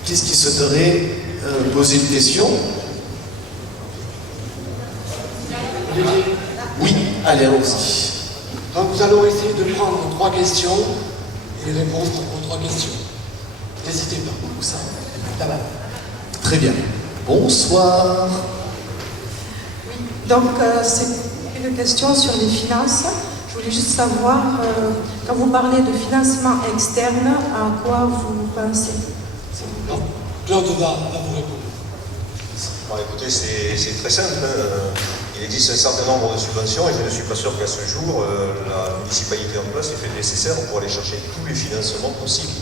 Qu'est-ce qui souhaiterait poser une question? Oui, allez, allons-y. Donc, nous allons essayer de prendre 3 questions et les réponses aux 3 questions. N'hésitez pas, où ça? Là-bas. Très bien. Bonsoir. Oui, donc c'est une question sur les finances. Je voulais juste savoir, quand vous parlez de financement externe, à quoi vous pensez? Non, Claude va vous répondre. Bon, écoutez, c'est très simple. Il existe un certain nombre de subventions et je ne suis pas sûr qu'à ce jour, la municipalité en place ait fait le nécessaire pour aller chercher tous les financements possibles.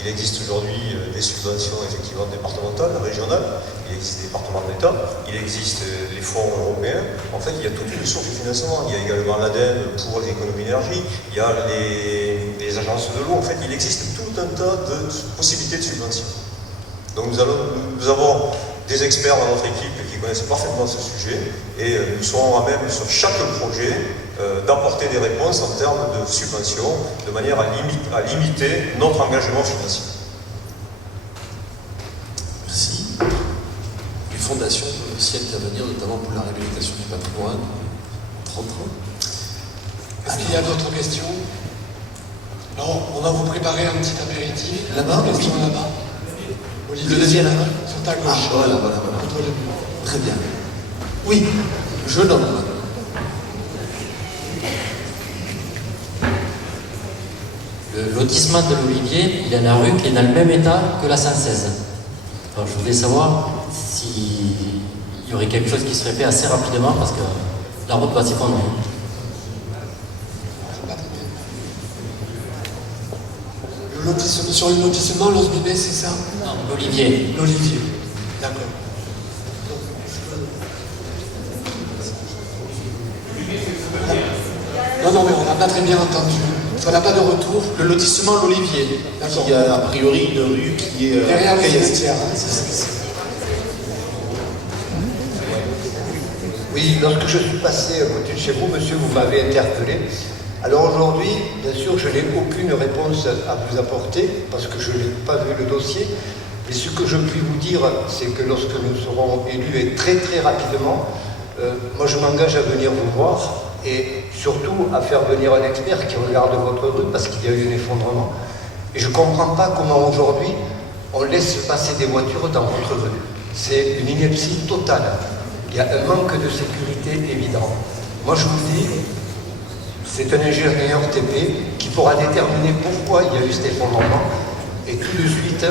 Il existe aujourd'hui des subventions effectivement départementales, régionales, il existe des départements d'État, il existe les fonds européens. En fait, il y a toute une source de financement. Il y a également l'ADEME pour les économies d'énergie, il y a les agences de l'eau. En fait, il existe tout un tas de possibilités de subventions. Donc nous avons des experts dans notre équipe qui connaissent parfaitement ce sujet et nous serons à même sur chaque projet d'apporter des réponses en termes de subventions de manière à limiter notre engagement financier. Merci. Les fondations peuvent aussi intervenir, notamment pour la réhabilitation du patrimoine. 30 ans. Est-ce qu'il y a d'autres questions? Alors, on va vous préparer un petit apéritif. Là-bas? Question là-bas. Le deuxième là-bas? Sur ta gauche. Ah, voilà. Très bien. Oui, je nomme. Le lotissement de l'Olivier, il y a la rue qui est dans le même état que la 116. Alors je voulais savoir s'il y aurait quelque chose qui serait fait assez rapidement parce que la route va s'effondrer. Sur le lotissement, l'Osbibé, c'est ça? Non, l'Olivier. L'Olivier, d'accord. Non, mais on n'a pas très bien entendu. On n'a pas de retour. Le lotissement l'Olivier, qui a a priori une rue qui est... derrière le vestiaire, hein, c'est ce que c'est. Oui, lorsque je suis passé à côté de chez vous, monsieur, vous m'avez interpellé. Alors aujourd'hui, bien sûr, je n'ai aucune réponse à vous apporter parce que je n'ai pas vu le dossier. Mais ce que je puis vous dire, c'est que lorsque nous serons élus et très très rapidement, moi je m'engage à venir vous voir et surtout à faire venir un expert qui regarde votre rue parce qu'il y a eu un effondrement. Et je ne comprends pas comment aujourd'hui on laisse passer des voitures dans votre rue. C'est une ineptie totale. Il y a un manque de sécurité évident. Moi je vous dis, c'est un ingénieur TP qui pourra déterminer pourquoi il y a eu cet effondrement et tout de suite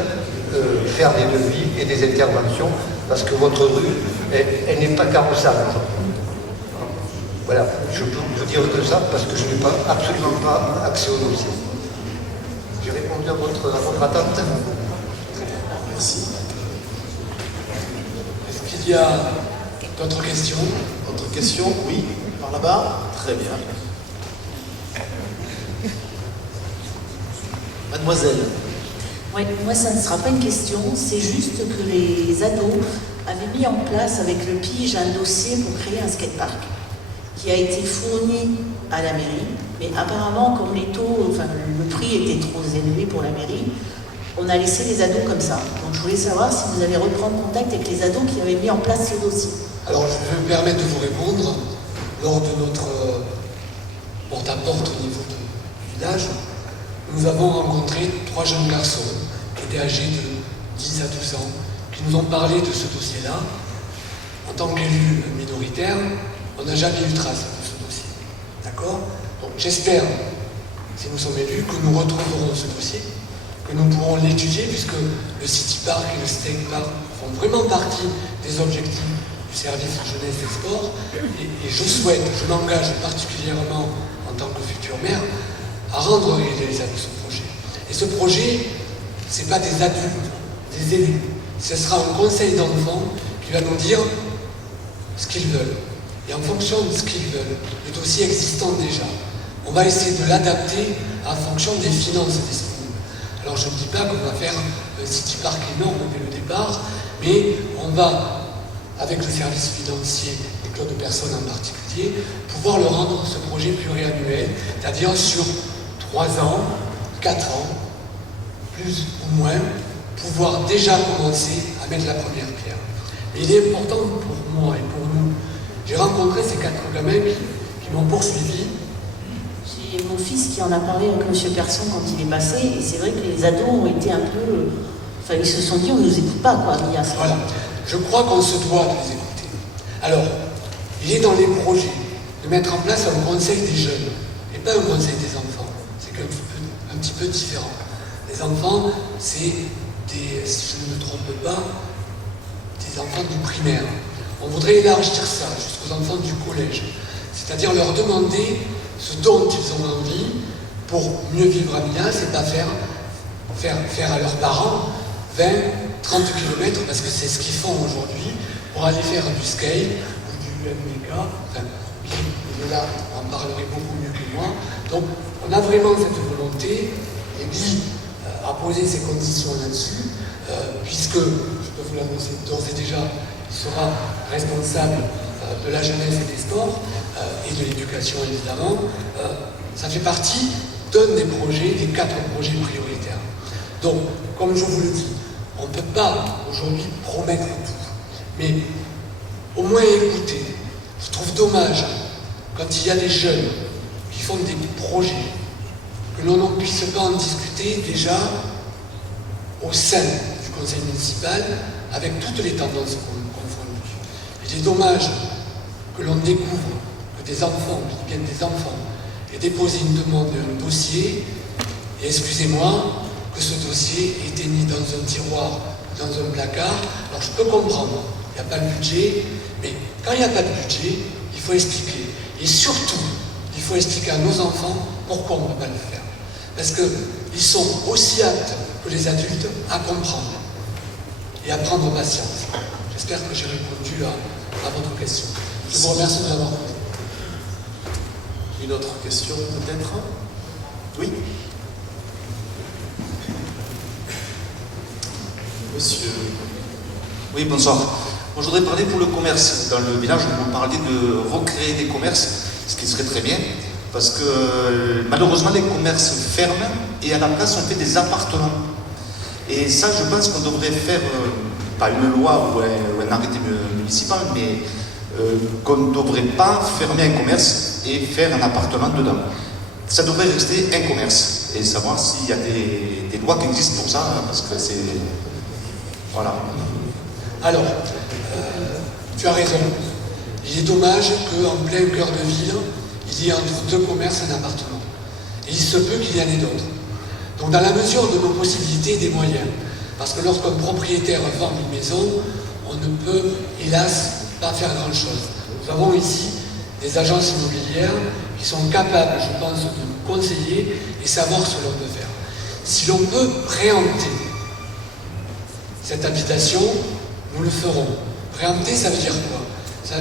faire des devis et des interventions parce que votre rue, elle n'est pas carrossable. Voilà, je peux vous dire que ça parce que je n'ai absolument pas accès au dossier. J'ai répondu à votre attente. Merci. Est-ce qu'il y a d'autres questions? Autre question? Oui, par là-bas? Très bien. Mademoiselle. Oui, moi ça ne sera pas une question, c'est juste que les ados avaient mis en place avec le PIGE un dossier pour créer un skatepark qui a été fourni à la mairie, mais apparemment comme les taux, enfin le prix était trop élevé pour la mairie, on a laissé les ados comme ça. Donc je voulais savoir si vous allez reprendre contact avec les ados qui avaient mis en place ce dossier. Alors je vais me permettre de vous répondre lors de notre porte-à-porte au niveau du village. Nous avons rencontré 3 jeunes garçons qui étaient âgés de 10 à 12 ans, qui nous ont parlé de ce dossier-là. En tant qu'élus minoritaires, on n'a jamais eu trace de ce dossier. D'accord? Donc j'espère si nous sommes élus, que nous retrouverons ce dossier, que nous pourrons l'étudier, puisque le City Park et le Steak Park font vraiment partie des objectifs du service jeunesse et sport. Et je souhaite, je m'engage particulièrement en tant que futur maire, à rendre réalisable ce projet. Et ce projet, ce n'est pas des adultes, des élus. Ce sera un conseil d'enfants qui va nous dire ce qu'ils veulent. Et en fonction de ce qu'ils veulent, le dossier existant déjà, on va essayer de l'adapter en fonction des finances disponibles. Alors je ne dis pas qu'on va faire un City Park énorme dès le départ, mais on va, avec le service financier et Claude Personne en particulier, pouvoir le rendre ce projet pluriannuel, c'est-à-dire sur 3 ans, 4 ans, plus ou moins, pouvoir déjà commencer à mettre la première pierre. Mais il est important pour moi et pour nous. J'ai rencontré ces 4 gamins qui m'ont poursuivi. J'ai mon fils qui en a parlé avec M. Persson quand il est passé, et c'est vrai que les ados ont été un peu... Enfin, ils se sont dit, on ne nous écoute pas, quoi. Voilà. Je crois qu'on se doit de les écouter. Alors, il est dans les projets de mettre en place un conseil des jeunes, et pas un conseil des enfants. C'est un petit peu différent. Les enfants, c'est des, si je ne me trompe pas, des enfants du primaire. On voudrait élargir ça jusqu'aux enfants du collège. C'est-à-dire leur demander ce dont ils ont envie pour mieux vivre à Milas et pas faire à leurs parents 20, 30 km, parce que c'est ce qu'ils font aujourd'hui, pour aller faire du skate ou du MBK. Enfin, Guy, là, on en parlerait beaucoup mieux que moi. Donc, on a vraiment cette volonté, et Guy a posé ses conditions là-dessus, puisque, je peux vous l'annoncer d'ores et déjà, il sera responsable de la jeunesse et des sports, et de l'éducation évidemment. Ça fait partie d'un des projets, des 4 projets prioritaires. Donc, comme je vous le dis, on ne peut pas aujourd'hui promettre tout, mais au moins écouter. Je trouve dommage quand il y a des jeunes qui font des projets, que l'on ne puisse pas en discuter déjà au sein du conseil municipal avec toutes les tendances confondues. Il est dommage que l'on découvre que des enfants, je dis bien des enfants, aient déposé une demande et un dossier, et excusez-moi, que ce dossier ait été mis dans un tiroir, dans un placard. Alors je peux comprendre, il n'y a pas le budget, mais quand il n'y a pas de budget, il faut expliquer. Et surtout, il faut expliquer à nos enfants pourquoi on ne peut pas le faire. Parce qu'ils sont aussi aptes que les adultes à comprendre et à prendre patience. J'espère que j'ai répondu à votre question. Je vous remercie de m'avoir écouté. Une autre question peut-être? Oui. Monsieur. Oui, bonsoir. Moi, je voudrais parler pour le commerce. Dans le village, vous parliez de recréer des commerces, ce qui serait très bien, parce que malheureusement, les commerces ferment et à la place, on fait des appartements. Et ça, je pense qu'on devrait faire, pas une loi ou un arrêté municipal, mais qu'on ne devrait pas fermer un commerce et faire un appartement dedans. Ça devrait rester un commerce et savoir s'il y a des lois qui existent pour ça, parce que c'est... Voilà. Alors, tu as raison. Il est dommage qu'en plein cœur de ville, il y ait entre 2 commerces un appartement. Et il se peut qu'il y en ait d'autres. Donc dans la mesure de nos possibilités et des moyens, parce que lorsqu'un propriétaire vend une maison, on ne peut, hélas, pas faire grand-chose. Nous avons ici des agences immobilières qui sont capables, je pense, de nous conseiller et savoir ce que l'on peut faire. Si l'on peut préempter cette habitation, nous le ferons. Préempter, ça veut dire quoi? Ça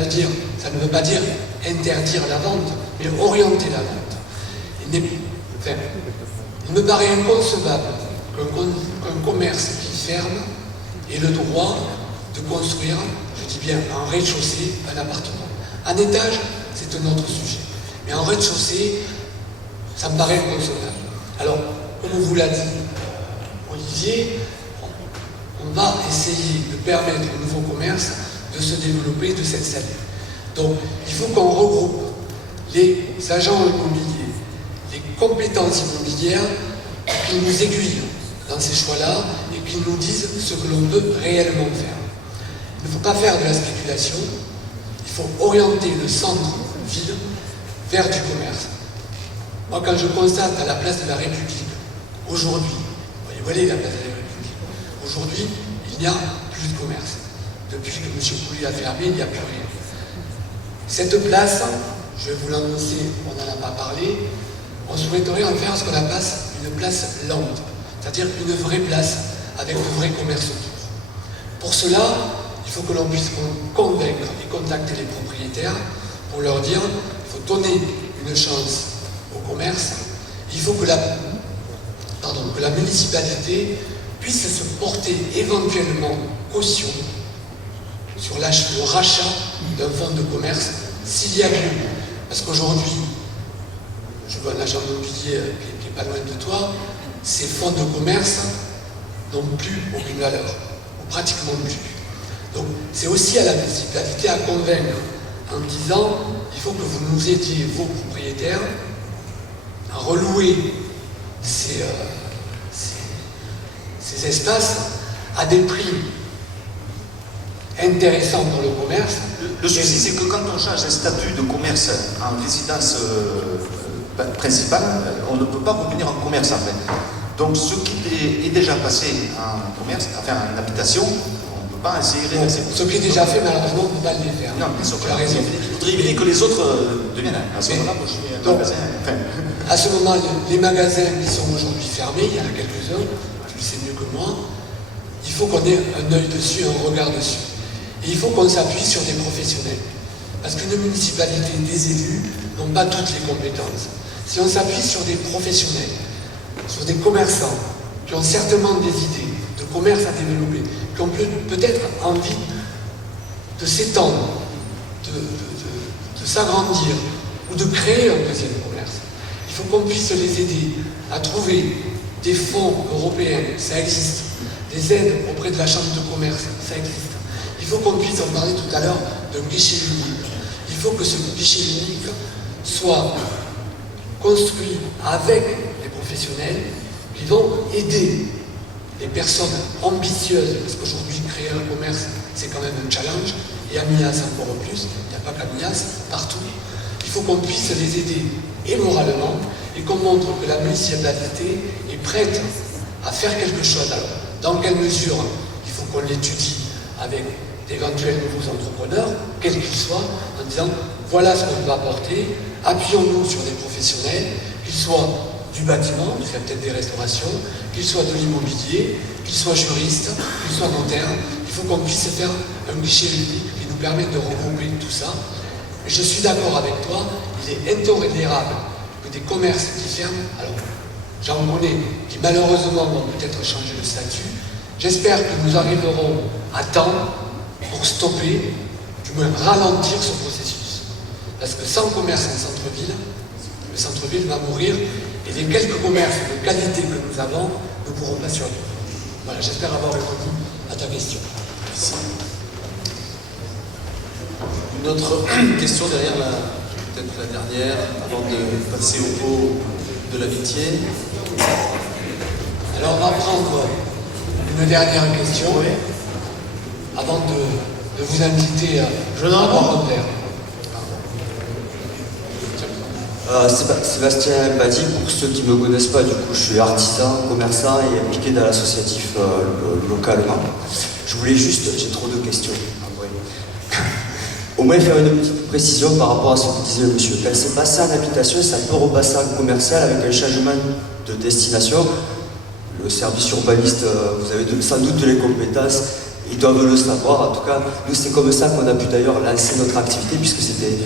ne veut pas dire interdire la vente, mais orienter la vente. Il me paraît inconcevable qu'un commerce qui ferme ait le droit de construire, je dis bien en rez-de-chaussée, un appartement. En étage, c'est un autre sujet. Mais en rez-de-chaussée, ça me paraît inconcevable. Alors, comme on vous l'a dit, Olivier, on va essayer de permettre au nouveau commerce de se développer, de s'installer. Donc, il faut qu'on regroupe les agents immobiliers, les compétences immobilières, qui nous aiguillent dans ces choix-là et qui nous disent ce que l'on peut réellement faire. Il ne faut pas faire de la spéculation, il faut orienter le centre-ville vers du commerce. Moi, quand je constate à la place de la République, aujourd'hui, voyez la place de la République, aujourd'hui, il n'y a plus de commerce. Depuis que M. Pouliot a fermé, il n'y a plus rien. Cette place, je vais vous l'annoncer, on n'en a pas parlé, on souhaiterait en faire ce qu'on appelle une place lente, c'est-à-dire une vraie place avec de vrais commerces autour. Pour cela, il faut que l'on puisse convaincre et contacter les propriétaires pour leur dire qu'il faut donner une chance au commerce. Il faut que la municipalité puisse se porter éventuellement caution sur le rachat d'un fonds de commerce s'il y a lieu. Parce qu'aujourd'hui, je vois un agent immobilier qui n'est pas loin de toi, ces fonds de commerce n'ont plus aucune valeur, ou pratiquement plus. Donc c'est aussi à la municipalité à convaincre en disant il faut que vous nous aidiez, vos propriétaires, à relouer ces espaces à des prix intéressants pour le commerce. Le souci, c'est que quand on change un statut de commerce en résidence principale, on ne peut pas revenir en commerce en fait. Donc ce qui est déjà passé en commerce, enfin en habitation, on ne peut pas essayer de réverser. Ce qui est déjà fait, malheureusement, on ne peut pas le faire. Non, bien sûr, tu as raison. Il faudrait éviter que les autres deviennent. À ce moment-là, moi je suis un magasin. Enfin... À ce moment, les magasins qui sont aujourd'hui fermés, il y en a quelques-uns, tu le sais mieux que moi, il faut qu'on ait un œil dessus, un regard dessus. Et il faut qu'on s'appuie sur des professionnels. Parce qu'une municipalité, des élus, n'ont pas toutes les compétences. Si on s'appuie sur des professionnels, sur des commerçants, qui ont certainement des idées de commerce à développer, qui ont peut-être envie de s'étendre, de s'agrandir, ou de créer un deuxième commerce, il faut qu'on puisse les aider à trouver des fonds européens, ça existe, des aides auprès de la chambre de commerce, ça existe. Il faut qu'on puisse, on parlait tout à l'heure d'un guichet unique. Il faut que ce guichet unique soit construit avec les professionnels qui vont aider les personnes ambitieuses, parce qu'aujourd'hui, créer un commerce, c'est quand même un challenge, et à Mias encore plus, il n'y a pas qu'à Mias, partout. Il faut qu'on puisse les aider et moralement, et qu'on montre que la municipalité est prête à faire quelque chose. Alors, dans quelle mesure il faut qu'on l'étudie avec d'éventuels nouveaux entrepreneurs, quels qu'ils soient, en disant voilà ce qu'on peut apporter, appuyons-nous sur des professionnels, qu'ils soient du bâtiment, parce qu'il y a peut-être des restaurations, qu'ils soient de l'immobilier, qu'ils soient juristes, qu'ils soient notaires. Il faut qu'on puisse faire un guichet unique qui nous permette de regrouper tout ça. Et je suis d'accord avec toi, il est intolérable que des commerces qui ferment, alors j'en connais, qui malheureusement vont peut-être changer de statut. J'espère que nous arriverons à temps pour stopper, du moins ralentir ce processus. Parce que sans commerce en centre-ville, le centre-ville va mourir et les quelques commerces de qualité que nous avons ne pourront pas survivre. Voilà, j'espère avoir répondu à ta question. Merci. Une autre question derrière, peut-être la dernière, avant de passer au pot de l'amitié. Alors on va prendre une dernière question, avant de vous inviter à boire un verre. Sébastien Badi, pour ceux qui ne me connaissent pas, du coup je suis artisan, commerçant et impliqué dans l'associatif localement. Je voulais juste, j'ai trop de questions, au moins faire une petite précision par rapport à ce que disait le monsieur. Quand c'est passé en habitation, ça peut repasser en commercial avec un changement de destination. Le service urbaniste, vous avez sans doute les compétences, ils doivent le savoir. En tout cas, nous c'est comme ça qu'on a pu d'ailleurs lancer notre activité, puisque c'était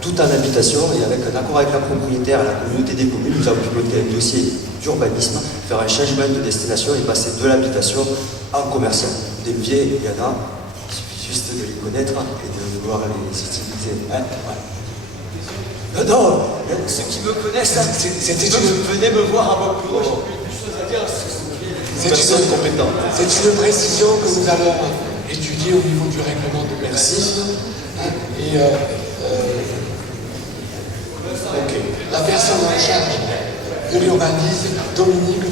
tout en habitation et avec un accord avec la propriétaire et la communauté des communes, nous avons pu monter un dossier d'urbanisme, faire un changement de destination et passer de l'habitation en commercial. Des leviers, il y en a, il suffit juste de les connaître et de vouloir les utiliser. Hein, voilà. Non, ceux qui me connaissent, venez me voir à mon bureau, j'ai plus de choses à dire. C'est une précision que nous allons étudier au niveau du règlement de l'urbanisme. La personne en charge de l'urbanisme, Dominique,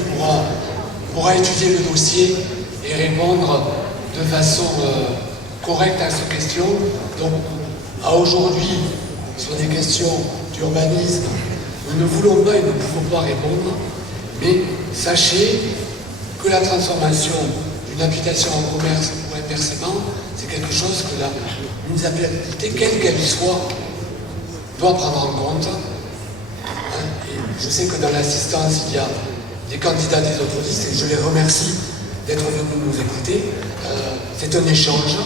pourra étudier le dossier et répondre de façon correcte à ces questions. Donc, à aujourd'hui, sur des questions d'urbanisme, Nous ne voulons pas et nous ne pouvons pas répondre, mais sachez que la transformation d'une habitation en commerce ou inversement, c'est quelque chose que la municipalité, quelle qu'elle soit, doit prendre en compte. Et je sais que dans l'assistance, il y a des candidats des autres listes et je les remercie d'être venus nous écouter. C'est un échange,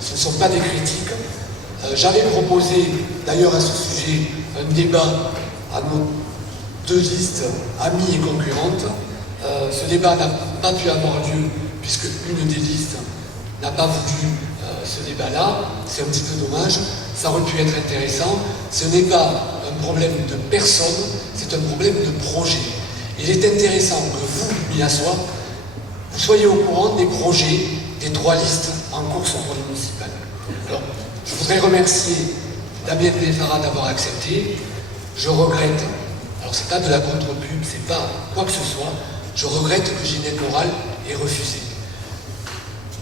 ce ne sont pas des critiques. J'avais proposé d'ailleurs à ce sujet un débat à nos deux listes amies et concurrentes. Ce débat n'a pas pu avoir lieu puisque une des listes n'a pas voulu ce débat-là. C'est un petit peu dommage. Ça aurait pu être intéressant. Ce n'est pas un problème de personne, c'est un problème de projet. Il est intéressant que vous, Miassois, vous soyez au courant des projets des 3 listes en course au rôle municipal. Alors, je voudrais remercier Damien Béfara d'avoir accepté. Je regrette, alors c'est pas de la contre-pub, c'est pas quoi que ce soit, je regrette que Ginette Moral ait refusé.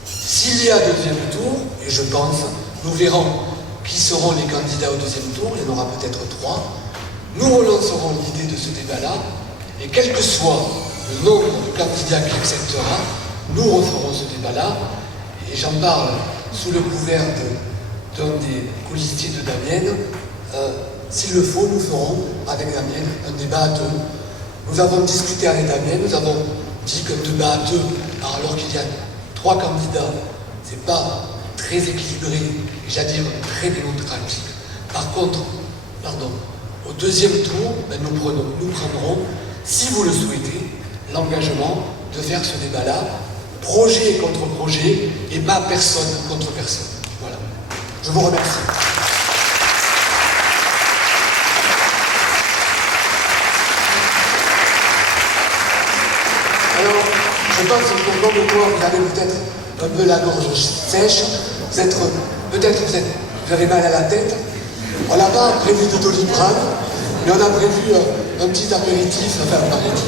S'il y a deuxième tour, et je pense, nous verrons qui seront les candidats au deuxième tour, il y en aura peut-être 3, nous relancerons l'idée de ce débat-là, et quel que soit le nombre de candidats qui acceptera, nous referons ce débat-là, et j'en parle sous le couvert d'un des colistiers de Damienne. S'il le faut, nous ferons avec Damienne un débat à 2. Nous avons discuté avec Damienne, nous avons dit qu'un débat à 2, alors qu'il y a 3 candidats, c'est pas très équilibré, et j'allais dire très démocratique. Par contre, au deuxième tour, nous prendrons, si vous le souhaitez, l'engagement de faire ce débat-là, projet contre projet, et pas personne contre personne. Voilà. Je vous remercie. Alors, je pense que pour de toi, vous avez peut-être un peu la gorge sèche, vous avez mal à la tête. On n'a pas prévu de Doliprane, mais on a prévu un petit apéritif, enfin un apéritif.